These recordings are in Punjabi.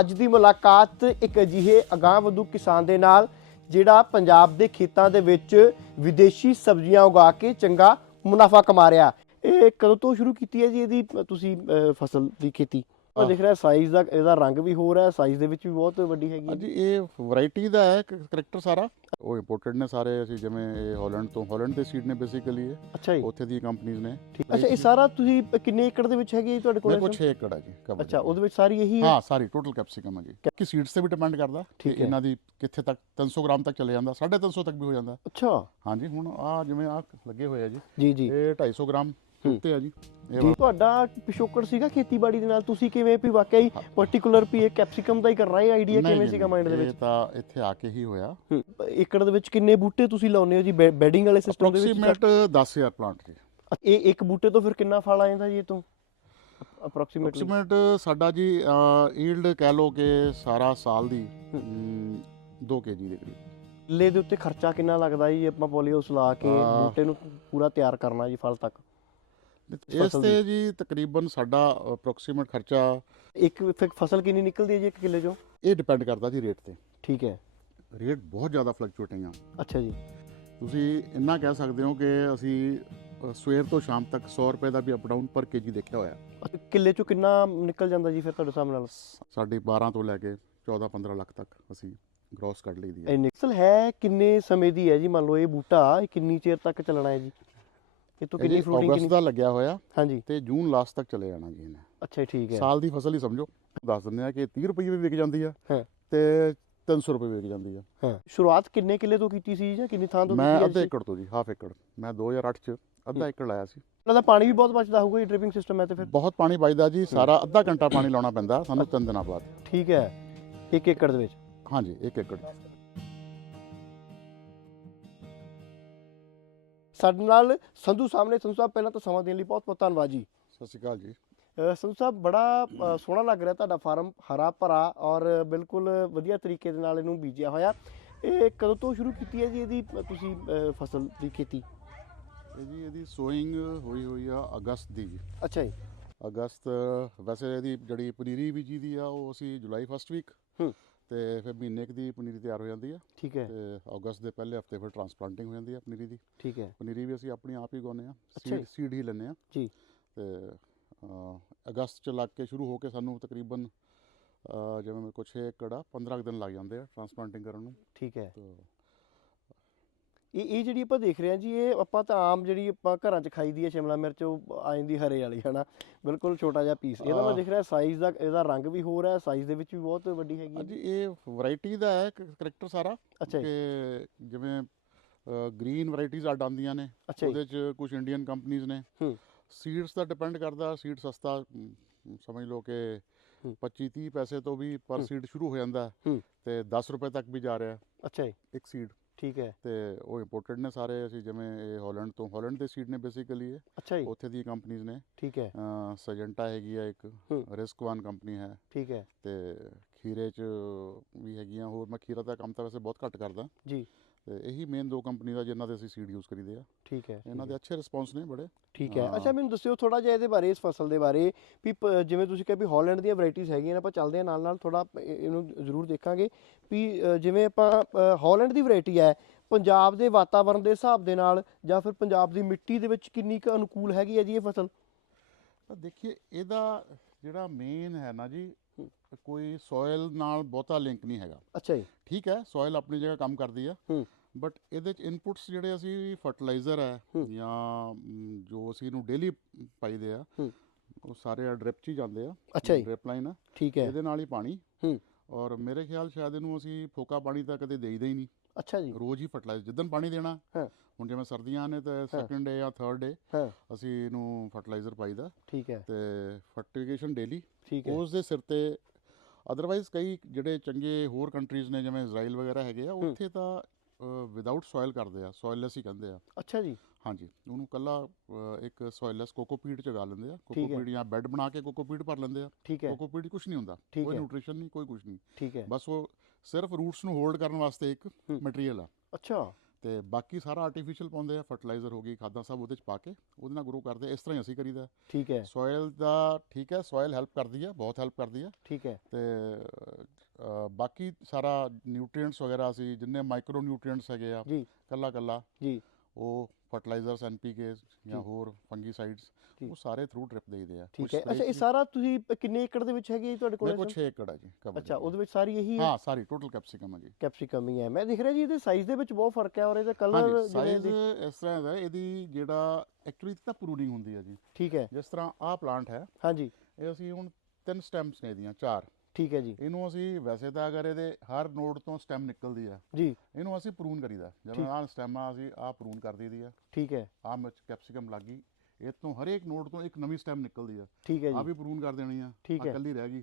ਅੱਜ ਦੀ ਮੁਲਾਕਾਤ ਇੱਕ ਅਜਿਹੇ ਅਗਾਂਹਵਧੂ ਕਿਸਾਨ ਦੇ ਨਾਲ, ਜਿਹੜਾ ਪੰਜਾਬ ਦੇ ਖੇਤਾਂ ਦੇ ਵਿੱਚ ਵਿਦੇਸ਼ੀ ਸਬਜ਼ੀਆਂ ਉਗਾ ਕੇ ਚੰਗਾ ਮੁਨਾਫਾ ਕਮਾ ਰਿਹਾ। ਇਹ ਕਦੋਂ ਤੋਂ ਸ਼ੁਰੂ ਕੀਤੀ ਹੈ ਜੀ ਇਹਦੀ, ਤੁਸੀਂ ਫਸਲ ਦੀ ਖੇਤੀ? ਮੈਂ ਦੇਖ ਰਿਹਾ ਸਾਈਜ਼ ਦਾ ਇਹਦਾ ਰੰਗ ਵੀ ਹੋਰ ਹੈ ਸਾਈਜ਼ ਦੇ ਵਿੱਚ ਵੀ ਬਹੁਤ ਵੱਡੀ ਹੈਗੀ ਹੈ। ਹਾਂਜੀ ਇਹ ਵੈਰਾਈਟੀ ਦਾ ਹੈ ਕਰੈਕਟਰ ਸਾਰਾ। ਉਹ ਇੰਪੋਰਟਡ ਨੇ ਸਾਰੇ ਅਸੀਂ ਜਿਵੇਂ ਇਹ ਹਾਲੈਂਡ ਤੋਂ ਹਾਲੈਂਡ ਦੇ ਸੀਡ ਨੇ ਬੇਸਿਕਲੀ ਇਹ। ਅੱਛਾ ਜੀ। ਉੱਥੇ ਦੀਆਂ ਕੰਪਨੀਆਂ ਨੇ। ਅੱਛਾ ਇਹ ਸਾਰਾ ਤੁਸੀਂ ਕਿੰਨੇ ਏਕੜ ਦੇ ਵਿੱਚ ਹੈਗੇ ਜੀ ਤੁਹਾਡੇ ਕੋਲ ਮੇਰੇ ਕੋਲ ਇਸ? 6 ਏਕੜ ਹੈ ਜੀ ਅੱਛਾ ਉਹਦੇ ਵਿੱਚ ਸਾਰੀ ਇਹੀ ਹੈ? ਹਾਂ ਸਾਰੀ ਟੋਟਲ ਕੈਪਸਿਕਮ ਹੈ ਜੀ। ਕਿ ਸੀਡਸ ਤੇ ਵੀ ਡਿਪੈਂਡ ਕਰਦਾ ਕਿ। ਇਹਨਾਂ ਦੀ ਕਿੱਥੇ ਤੱਕ 300 ਗ੍ਰਾਮ ਤੱਕ ਚਲੇ ਜਾਂਦਾ 350 ਤੱਕ ਵੀ ਹੋ ਜਾਂਦਾ। ਅੱਛਾ। ਹਾਂਜੀ ਹੁਣ ਆ ਜਿਵੇਂ ਆ ਲੱਗੇ ਹੋਏ ਆ ਜੀ। ਜੀ ਜੀ। ਇਹ 250 ਗ੍ਰਾਮ ਉੱਤੇ ਆ ਜੀ। ਇਹ ਜੀ ਤੁਹਾਡਾ ਪਿਛੋਕੜ ਸੀਗਾ ਖੇਤੀਬਾੜੀ ਦੇ ਨਾਲ। ਤੁਸੀਂ ਕਿਵੇਂ ਵੀ ਵਾਕਈ ਪਰਟੀਕੂਲਰ ਵੀ ਇਹ ਕੈਪਸਿਕਮ ਦਾ ਹੀ ਕਰਨਾ ਹੈ ਆਈਡੀਆ ਕਿਵੇਂ ਸੀਗਾ ਮਾਈਂਡ ਦੇ ਇਹ ਵਿੱਚ? ਤਾਂ ਇੱਥੇ ਆ ਕੇ ਹੀ ਹੋਇਆ। ਹੂੰ। ਏਕੜ ਦੇ ਵਿੱਚ ਕਿੰਨੇ ਬੂਟੇ ਤੁਸੀਂ ਲਾਉਂਦੇ ਹੋ ਜੀ? ਬੈਡਿੰਗ ਵਾਲੇ ਸਿਸਟਮ ਦੇ ਵਿੱਚ ਅਪਰੋਕਸੀਮੇਟ 10000 ਪਲਾਂਟ ਜੀ। ਇਹ ਇੱਕ ਬੂਟੇ ਤੋਂ ਫਿਰ ਕਿੰਨਾ ਫਲ ਆ ਜਾਂਦਾ ਜੀ ਇਹ ਤੋਂ? ਅਪਰੋਕਸੀਮੇਟਲੀ ਅਪਰੋਕਸੀਮੇਟ ਸਾਡਾ ਜੀ ਈਲਡ ਕਹਿ ਲੋ ਕਿ ਸਾਰਾ ਸਾਲ ਦੀ 2 ਕੇਜੀ ਦੇ ਕਰੀਬ। ਲੈ ਦੇ ਉੱਤੇ ਖਰਚਾ ਕਿੰਨਾ ਲੱਗਦਾ ਜੀ? ਆਪਾਂ ਪੋਲੀਓਸ ਲਾ ਕੇ। ਬੂਟੇ ਨੂੰ ਪੂਰਾ ਤਿਆਰ ਕਰਨਾ ਜੀ ਫਲ ਤੱਕ। ਇਸ ਫਸਲ ਤੇ ਜੀ ਤਕਰੀਬਨ ਸਾਡਾ ਅਪਰੋਕਸੀਮੇਟ ਖਰਚਾ ਇੱਕ ਫਿਰ ਫਸਲ ਕਿੰਨੀ ਨਿਕਲਦੀ ਹੈ ਜੀ ਇੱਕ ਕਿੱਲੇ ਚੋਂ? ਇਹ ਡਿਪੈਂਡ ਕਰਦਾ ਜੀ ਰੇਟ ਤੇ। ਠੀਕ ਹੈ। ਰੇਟ ਬਹੁਤ ਜ਼ਿਆਦਾ ਫਲਕਚੁਏਟਿੰਗ ਆ। ਅੱਛਾ ਜੀ। ਤੁਸੀਂ ਇੰਨਾ ਕਹਿ ਸਕਦੇ ਹੋ ਕਿ ਅਸੀਂ ਅ, ਸਵੇਰ ਤੋਂ ਸ਼ਾਮ ਤੱਕ 100 ਰੁਪਏ ਦਾ ਵੀ ਅਪ ਡਾਊਨ ਪਰ ਕੇਜੀ ਦੇਖਿਆ ਹੋਇਆ। ਅੱਛਾ, ਕਿੱਲੇ ਚੋਂ ਕਿੰਨਾ ਨਿਕਲ ਜਾਂਦਾ ਜੀ ਫਿਰ ਤੁਹਾਡੇ ਹਿਸਾਬ ਨਾਲ? ਸਾਡੀ 12 ਤੋਂ ਲੈ ਕੇ 14 15 ਲੱਖ ਤੱਕ ਅਸੀਂ ਗ੍ਰੋਸ ਕੱਢ ਲਈਦੀ ਹੈ। ਇਹ ਨਿਕਸਲ ਹੈ ਕਿੰਨੇ ਸਮੇਂ ਦੀ ਹੈ ਜੀ? ਮੰਨ ਲਓ ਇਹ ਬੂਟਾ ਇਹ ਕਿੰਨੀ ਚਿਰ ਤੱਕ ਚੱਲਣਾ ਹੈ ਜੀ? ਇਹ ਤੋਂ ਇਹ ਕਿੰਨੀ ਫਰੂਟਿੰਗ ਅਗਸਤ ਦਾ ਲੱਗਿਆ ਹੋਇਆ। ਹਾਂਜੀ। ਤੇ ਜੂਨ ਲਾਸਟ ਤੱਕ ਚਲੇ ਜਾਣਾ ਜੀ ਇਹਨੇ। ਅੱਛਾ ਠੀਕ ਹੈ। ਸਾਲ ਦੀ ਫਸਲ ਹੀ ਸਮਝੋ। ਦੱਸ ਦਿੰਦੇ ਆ ਕਿ 30 ਰੁਪਏ ਵੀ ਵਿਕ ਜਾਂਦੀ ਆ ਹਾਂ। ਤੇ 300 ਰੁਪਏ ਵਿਕ ਜਾਂਦੀ ਆ। ਹਾਂ। ਸ਼ੁਰੂਆਤ ਕਿੰਨੇ ਕਿੱਲੇ ਤੋਂ ਕੀਤੀ ਸੀ ਜਾਂ ਕਿੰਨੀ ਥਾਂ ਤੋਂ ਮੈਂ ਅੱਧੇ ਏਕੜ ਤੋਂ ਜੀ ਹਾਫ ਏਕੜ। ਮੈਂ 2008 ਚ ਅੱਧਾ ਏਕੜ ਲਾਇਆ ਸੀ। ਉਹਨਾਂ ਦਾ ਪਾਣੀ ਵੀ ਬਹੁਤ ਬਚਦਾ ਹੋਊਗਾ ਜੀ ਡ੍ਰਿਪਿੰਗ ਸਿਸਟਮ ਹੈ ਤੇ ਫਿਰ। ਬਹੁਤ ਪਾਣੀ ਬਚਦਾ ਜੀ ਸਾਰਾ ਅੱਧਾ ਘੰਟਾ ਪਾਣੀ ਲਾਉਣਾ ਪੈਂਦਾ ਸਾਨੂੰ ਤਿੰਨ ਦਿਨਾਂ ਬਾਅਦ। ਠੀਕ ਹੈ ਇੱਕ ਏਕੜ ਦੇ ਵਿੱਚ। ਹਾਂਜੀ ਇੱਕ ਏਕੜ। ਸਾਡੇ ਨਾਲ ਸੰਧੂ ਸਾਹਮਣੇ। ਸੰਧੂ ਸਾਹਿਬ ਪਹਿਲਾਂ ਤਾਂ ਸਮਾਂ ਦੇਣ ਲਈ ਬਹੁਤ ਬਹੁਤ ਧੰਨਵਾਦ ਜੀ। ਸਤਿ ਸ਼੍ਰੀ ਅਕਾਲ ਜੀ। ਸੰਧੂ ਸਾਹਿਬ ਬੜਾ ਅਹ, ਸੋਹਣਾ ਲੱਗ ਰਿਹਾ ਤੁਹਾਡਾ ਫਾਰਮ ਹਰਾ ਭਰਾ ਔਰ ਬਿਲਕੁਲ ਵਧੀਆ ਤਰੀਕੇ ਦੇ ਨਾਲ ਇਹਨੂੰ ਬੀਜਿਆ ਹੋਇਆ। ਇਹ ਕਦੋਂ ਤੋਂ ਸ਼ੁਰੂ ਕੀਤੀ ਹੈ ਜੀ ਇਹਦੀ ਅਹ, ਤੁਸੀਂ ਅਹ, ਫਸਲ ਦੀ ਖੇਤੀ? ਇਹ ਜੀ ਇਹਦੀ ਸੋਇੰਗ ਹੋਈ ਹੋਈ ਆ ਅਗਸਤ ਦੀ। ਜੀ ਅੱਛਾ ਜੀ। ਅਗਸਤ ਵੈਸੇ ਇਹਦੀ ਜਿਹੜੀ ਪਨੀਰੀ ਬੀਜੀ ਦੀ ਆ ਉਹ ਅਸੀਂ ਜੁਲਾਈ ਫਸਟ ਵੀਕ ਹੂੰ। ਤੇ ਫਿਰ ਮਹੀਨੇ ਕੁ ਦੀ ਪਨੀਰੀ ਤਿਆਰ ਹੋ ਜਾਂਦੀ ਆ। ਠੀਕ ਹੈ। ਤੇ ਅਗਸਤ ਦੇ ਪਹਿਲੇ ਹਫ਼ਤੇ ਫਿਰ ਟ੍ਰਾਂਸਪਲਾਂਟਿੰਗ ਹੋ ਜਾਂਦੀ ਆ ਪਨੀਰੀ ਦੀ। ਠੀਕ ਹੈ। ਪਨੀਰੀ ਵੀ ਅਸੀਂ ਆਪਣੀ ਆਪ ਹੀ ਉਗਾਉਂਦੇ ਆ। ਅੱਛਾ ਸੀਡ ਜੀ। ਸੀਡ ਹੀ ਲੈਂਦੇ ਆ। ਜੀ। ਤੇ ਅ, ਅਗਸਤ ਚ ਲੱਗ ਕੇ ਸ਼ੁਰੂ ਹੋ ਕੇ ਸਾਨੂੰ ਤਕਰੀਬਨ ਅ, ਜਿਵੇਂ ਮੇਰੇ ਕੁਛ ਏਕੜ ਆ 15 ਕੁ ਦਿਨ ਲੱਗ ਜਾਂਦੇ ਆ ਟ੍ਰਾਂਸਪਲਾਂਟਿੰਗ ਕਰਨ ਨੂੰ। ਠੀਕ ਹੈ। ਤੇ ਇਹ ਇਹ ਜਿਹੜੀ ਆਪਾਂ ਦੇਖ ਰਹੇ ਹਾਂ ਜੀ ਇਹ ਆਪਾਂ ਤਾਂ ਆਮ ਜਿਹੜੀ ਆਪਾਂ ਘਰਾਂ 'ਚ ਖਾਈਦੀ ਹੈ ਸ਼ਿਮਲਾ ਮਿਰਚ ਉਹ ਆ ਜਾਂਦੀ ਹਰੇ ਵਾਲੀ ਹਨਾ? ਬਿਲਕੁਲ ਛੋਟਾ ਜਿਹਾ ਪੀਸ ਇਹਦਾ ਮੈਂ। ਦੇਖ ਰਿਹਾ ਸਾਈਜ਼ ਦਾ ਇਹਦਾ ਰੰਗ ਵੀ ਹੋਰ ਹੈ ਸਾਈਜ਼ ਦੇ ਵਿੱਚ ਵੀ ਬਹੁਤ ਵੱਡੀ ਹੈਗੀ ਹੈ। ਹਾਂਜੀ ਇਹ ਵੈਰਾਈਟੀ ਦਾ ਹੈ ਕਰੈਕਟਰ ਸਾਰਾ। ਅੱਛਾ ਜੀ। ਕਿ ਜਿਵੇਂ ਗ੍ਰੀਨ ਵੈਰਾਈਟੀਜ਼ ਅੱਡ ਆਉਂਦੀਆਂ ਨੇ। ਜੀ। ਉਹਦੇ ਚ ਕੁਝ ਇੰਡੀਅਨ ਕੰਪਨੀਆਂ ਨੇ। ਹੂੰ। ਸੀਡਸ ਦਾ ਡਿਪੈਂਡ ਕਰਦਾ ਸੀਡ ਸਸਤਾ ਸਮਝ ਲਓ ਕਿ ਹੂੰ। 25 30 ਪੈਸੇ ਤੋਂ ਵੀ ਪਰ। ਸੀਡ ਸ਼ੁਰੂ ਹੋ ਜਾਂਦਾ। ਤੇ 10 ਰੁਪਏ ਤੱਕ ਵੀ ਜਾ ਰਿਹਾ। ਅੱਛਾ ਜੀ। ਇੱਕ ਸੀਡ ਠੀਕ ਹੈ। ਤੇ ਉਹ ਇੰਪੋਰਟਡ ਨੇ ਸਾਰੇ ਅਸੀਂ ਜਿਵੇਂ ਇਹ ਹਾਲੈਂਡ ਤੋਂ ਹਾਲੈਂਡ ਦੇ ਸੀਡ ਨੇ ਬੇਸਿਕਲੀ ਇਹ। ਅੱਛਾ ਜੀ। ਉੱਥੇ ਦੀਆਂ ਕੰਪਨੀਆਂ ਨੇ। ਠੀਕ ਹੈ। ਸਜੈਂਟਾ ਹੈਗੀ ਆ ਇੱਕ। ਰਿਸਕਵਾਨ ਕੰਪਨੀ ਹੈ। ਠੀਕ ਹੈ। ਤੇ ਖੀਰੇ ਚ ਵੀ ਹੈਗੀਆਂ ਹੋਰ ਮੈਂ ਖੀਰਾ ਦਾ ਕੰਮ ਤਾਂ ਵੈਸੇ ਬਹੁਤ ਘੱਟ ਕਰਦਾ। ਜੀ। ਤੇ ਇਹੀ ਮੇਨ ਦੋ ਕੰਪਨੀ ਦਾ ਜਿਨ੍ਹਾਂ ਦੇ ਅਸੀਂ ਸੀਡ ਯੂਜ਼ ਕਰੀਦੇ ਆ। ਠੀਕ ਹੈ ਇਹਨਾਂ ਦੇ ਅੱਛੇ ਰਿਸਪੌਂਸ ਨੇ ਬੜੇ। ਠੀਕ ਹੈ। ਅੱਛਾ ਮੈਨੂੰ ਦੱਸਿਓ ਥੋੜਾ ਜਿਹਾ ਇਹਦੇ ਬਾਰੇ ਇਸ ਫਸਲ ਦੇ ਬਾਰੇ ਵੀ ਜਿਵੇਂ ਤੁਸੀਂ ਕਿਹਾ ਵੀ ਹਾਲੈਂਡ ਦੀਆਂ ਵੈਰਾਈਟੀਆਂ ਹੈਗੀਆਂ ਨੇ ਆਪਾਂ ਚੱਲਦੇ ਹਾਂ ਨਾਲ ਨਾਲ ਥੋੜਾ ਇਹਨੂੰ ਜ਼ਰੂਰ ਦੇਖਾਂਗੇ ਵੀ ਜਿਵੇਂ ਆਪਾਂ ਹਾਲੈਂਡ ਦੀ ਵੈਰਾਈਟੀ ਹੈ ਪੰਜਾਬ ਦੇ ਵਾਤਾਵਰਣ ਦੇ ਹਿਸਾਬ ਦੇ ਨਾਲ ਜਾਂ ਫਿਰ ਪੰਜਾਬ ਦੀ ਮਿੱਟੀ ਦੇ ਵਿੱਚ ਕਿੰਨੀ ਕੁ ਅਨੁਕੂਲ ਹੈਗੀ ਹੈ ਜੀ ਇਹ ਫਸਲ? ਦੇਖੀਏ ਇਹਦਾ ਜਿਹੜਾ ਮੇਨ ਹੈ ਨਾ ਜੀ ਕੋਈ ਸੋਇਲ ਨਾਲ ਬਹੁਤਾ ਲਿੰਕ ਨਹੀਂ ਹੈਗਾ। ਅੱਛਾ ਜੀ। ਠੀਕ ਹੈ ਸੋਇਲ ਆਪਣੀ ਜਗ੍ਹਾ ਕੰਮ ਕਰਦੀ ਆ। ਹੂੰ। ਬਟ ਇਹਦੇ ਚ ਇਨਪੁਟਸ ਜਿਹੜੇ ਅਸੀਂ ਫਰਟੀਲਾਈਜ਼ਰ ਹੈ। ਜਾਂ ਜੋ ਅਸੀਂ ਇਹਨੂੰ ਡੇਲੀ ਪਾਈਦੇ ਆ ਹੂੰ। ਉਹ ਸਾਰੇ ਡ੍ਰਿਪ ਚ ਹੀ ਜਾਂਦੇ ਆ। ਅੱਛਾ ਜੀ। ਡ੍ਰਿਪ ਲਾਈਨ ਆ। ਠੀਕ ਹੈ। ਇਹਦੇ ਨਾਲ ਹੀ ਪਾਣੀ। ਹੂੰ। ਔਰ ਮੇਰੇ ਖਿਆਲ ਸ਼ਾਇਦ ਇਹਨੂੰ ਅਸੀਂ ਫੋਕਾ ਪਾਣੀ ਤਾਂ ਕਦੇ ਦੇਈਦਾ ਹੀ ਨਹੀਂ। ਅੱਛਾ ਜੀ। ਰੋਜ਼ ਹੀ ਫਰਟੀਲਾਈਜ਼ਰ ਜਿੱਦਣ ਪਾਣੀ ਦੇਣਾ। ਹਾਂ। ਹੁਣ ਜਿਵੇਂ ਸਰਦੀਆਂ ਨੇ ਤਾਂ ਸੈਕੰਡ ਡੇ ਜਾਂ ਥਰਡ ਡੇ ਹਾਂ। ਅਸੀਂ ਇਹਨੂੰ ਫਰਟੀਲਾਈਜ਼ਰ ਪਾਈਦਾ। ਠੀਕ ਹੈ। ਤੇ ਫਰਟੀਗੇਸ਼ਨ ਡੇਲੀ ਉਸ ਦੇ ਸਿਰ ਤੇ ਅਦਰਵਾਈਜ਼ ਕਈ ਜਿਹੜੇ ਚੰਗੇ ਹੋਰ ਕੰਟਰੀਜ਼ ਨੇ ਜਿਵੇਂ ਇਜ਼ਰਾਈਲ ਵਗੈਰਾ ਹੈਗੇ ਆ ਉੱਥੇ ਤਾਂ ਵਿਦਆਊਟ ਸੋਇਲ ਕਰਦੇ ਆ ਸੋਇਲਲੈਸ ਹੀ ਕਹਿੰਦੇ ਆ। ਅੱਛਾ ਜੀ। ਹਾਂਜੀ। ਉਹਨੂੰ ਕੱਲਾ ਇੱਕ ਸੋਇਲਲੈਸ ਕੋਕੋਪੀਟ ਚ ਗਾ ਲੈਂਦੇ ਆ। ਕੋਕੋਪੀਟ ਜਾਂ ਬੈੱਡ ਬਣਾ ਕੇ ਕੋਕੋਪੀਟ ਭਰ ਲੈਂਦੇ ਆ। ਕੋਕੋਪੀਟ ਕੁਝ ਨਹੀਂ ਹੁੰਦਾ। ਕੋਈ। ਨਿਊਟ੍ਰੀਸ਼ਨ ਨਹੀਂ ਕੋਈ ਕੁਝ ਨਹੀਂ। ਬਸ ਉਹ ਸਿਰਫ ਰੂਟਸ ਨੂੰ ਹੋਲਡ ਕਰਨ ਵਾਸਤੇ ਇੱਕ। ਮਟੀਰੀਅਲ ਆ। ਅੱਛਾ। ਤੇ ਬਾਕੀ ਸਾਰਾ ਆਰਟੀਫੀਸ਼ੀਅਲ ਪਾਉਂਦੇ ਆ ਫਰਟੀਲਾਈਜ਼ਰ ਹੋ ਗਈ ਖਾਦਾਂ ਸਭ ਉਹਦੇ ਚ ਪਾ ਕੇ ਉਹਦੇ ਨਾਲ ਗਰੋ ਕਰਦੇ। ਇਸ ਤਰ੍ਹਾਂ ਹੀ ਅਸੀਂ ਕਰੀਦਾ। ਠੀਕ ਹੈ। ਸੋਇਲ ਦਾ ਠੀਕ ਹੈ ਸੋਇਲ ਹੈਲਪ ਕਰਦੀ ਆ ਬਹੁਤ ਹੈਲਪ ਕਰਦੀ ਆ। ਠੀਕ ਹੈ। ਤੇ ਬਾਕੀ ਸਾਰਾ ਨਿਊਟ੍ਰੀਐਂਟਸ ਵਗੈਰਾ ਸੀ ਜਿੰਨੇ ਮਾਈਕਰੋ ਨਿਊਟ੍ਰੀਐਂਟਸ ਹੈਗੇ ਆ ਜੀ। ਕੱਲਾ ਕੱਲਾ ਜੀ। ਉਹ ਫਰਟੀਲਾਈਜ਼ਰਸ ਐਨਪੀਕੇ ਜਾਂ। ਹੋਰ ਫੰਗੀਸਾਈਡਸ। ਉਹ ਸਾਰੇ ਥਰੂ ਡ੍ਰਿਪ ਦੇਈਦੇ ਆ। ਠੀਕ ਹੈ। ਅੱਛਾ ਇਹ ਸਾਰਾ ਤੁਸੀਂ ਕਿੰਨੇ ਏਕੜ ਦੇ ਵਿੱਚ ਹੈਗੇ ਜੀ ਤੁਹਾਡੇ ਕੋਲ ਮੇਰੇ ਕੋਲ ਇਸ 6 ਏਕੜ ਹੈ ਜੀ cover ਅੱਛਾ। ਉਹਦੇ ਵਿੱਚ ਸਾਰੀ ਇਹੀ ਹੈ? ਹਾਂ ਸਾਰੀ ਟੋਟਲ ਕੈਪਸਿਕਮ ਹੈ ਜੀ। ਕੈਪਸਿਕਮ ਹੀ ਹੈ। ਮੈਂ ਦੇਖ ਰਿਹਾ ਜੀ ਇਹਦੇ ਸਾਈਜ਼ ਦੇ ਵਿੱਚ ਬਹੁਤ ਫ਼ਰਕ ਹੈ ਔਰ ਇਹਦਾ ਕਲਰ ਜਿਵੇਂ ਇਸ ਤਰ੍ਹਾਂ ਦਾ ਇਹਦੀ ਜਿਹੜਾ ਐਕਚੁਅਲੀ ਤਾਂ ਪ੍ਰੂਨਿੰਗ ਹੁੰਦੀ ਹੈ ਜੀ। ਠੀਕ ਹੈ। ਜਿਸ ਤਰ੍ਹਾਂ ਆਹ ਪਲਾਂਟ ਹੈ ਹਾਂਜੀ। ਇਹ ਅਸੀਂ ਹੁਣ ਤਿੰਨ ਸਟੈਮਸ ਨੇ ਇਹਦੀਆਂ ਚਾਰ। ਠੀਕ ਹੈ ਜੀ। ਇਹਨੂੰ ਅਸੀਂ ਵੈਸੇ ਤਾਂ ਅਗਰ ਇਹਦੇ ਹਰ ਨੋਡ ਤੋਂ ਸਟੈਮ ਨਿਕਲਦੀ ਆ ਜੀ। ਇਹਨੂੰ ਅਸੀਂ ਪ੍ਰੂਨ ਕਰੀਦਾ। ਜਿਵੇਂ। ਆਹ ਸਟੈਮ ਆ ਅਸੀਂ ਆਹ ਪ੍ਰੂਨ ਕਰ ਦਈਦੀ ਆ। ਠੀਕ ਹੈ। ਆਹ ਵਿੱਚ ਕੈਪਸਿਕਮ ਲੱਗ ਗਈ ਇਹ ਤੋਂ ਹਰੇਕ ਨੋਡ ਤੋਂ ਇੱਕ ਨਵੀਂ ਸਟੈਮ ਨਿਕਲਦੀ ਆ। ਠੀਕ ਹੈ ਆ ਜੀ ਵੀ ਪ੍ਰੂਨ ਕਰ ਦੇਣੀ ਆ। ਠੀਕ ਹੈ। ਇਕੱਲੀ ਰਹਿ ਗਈ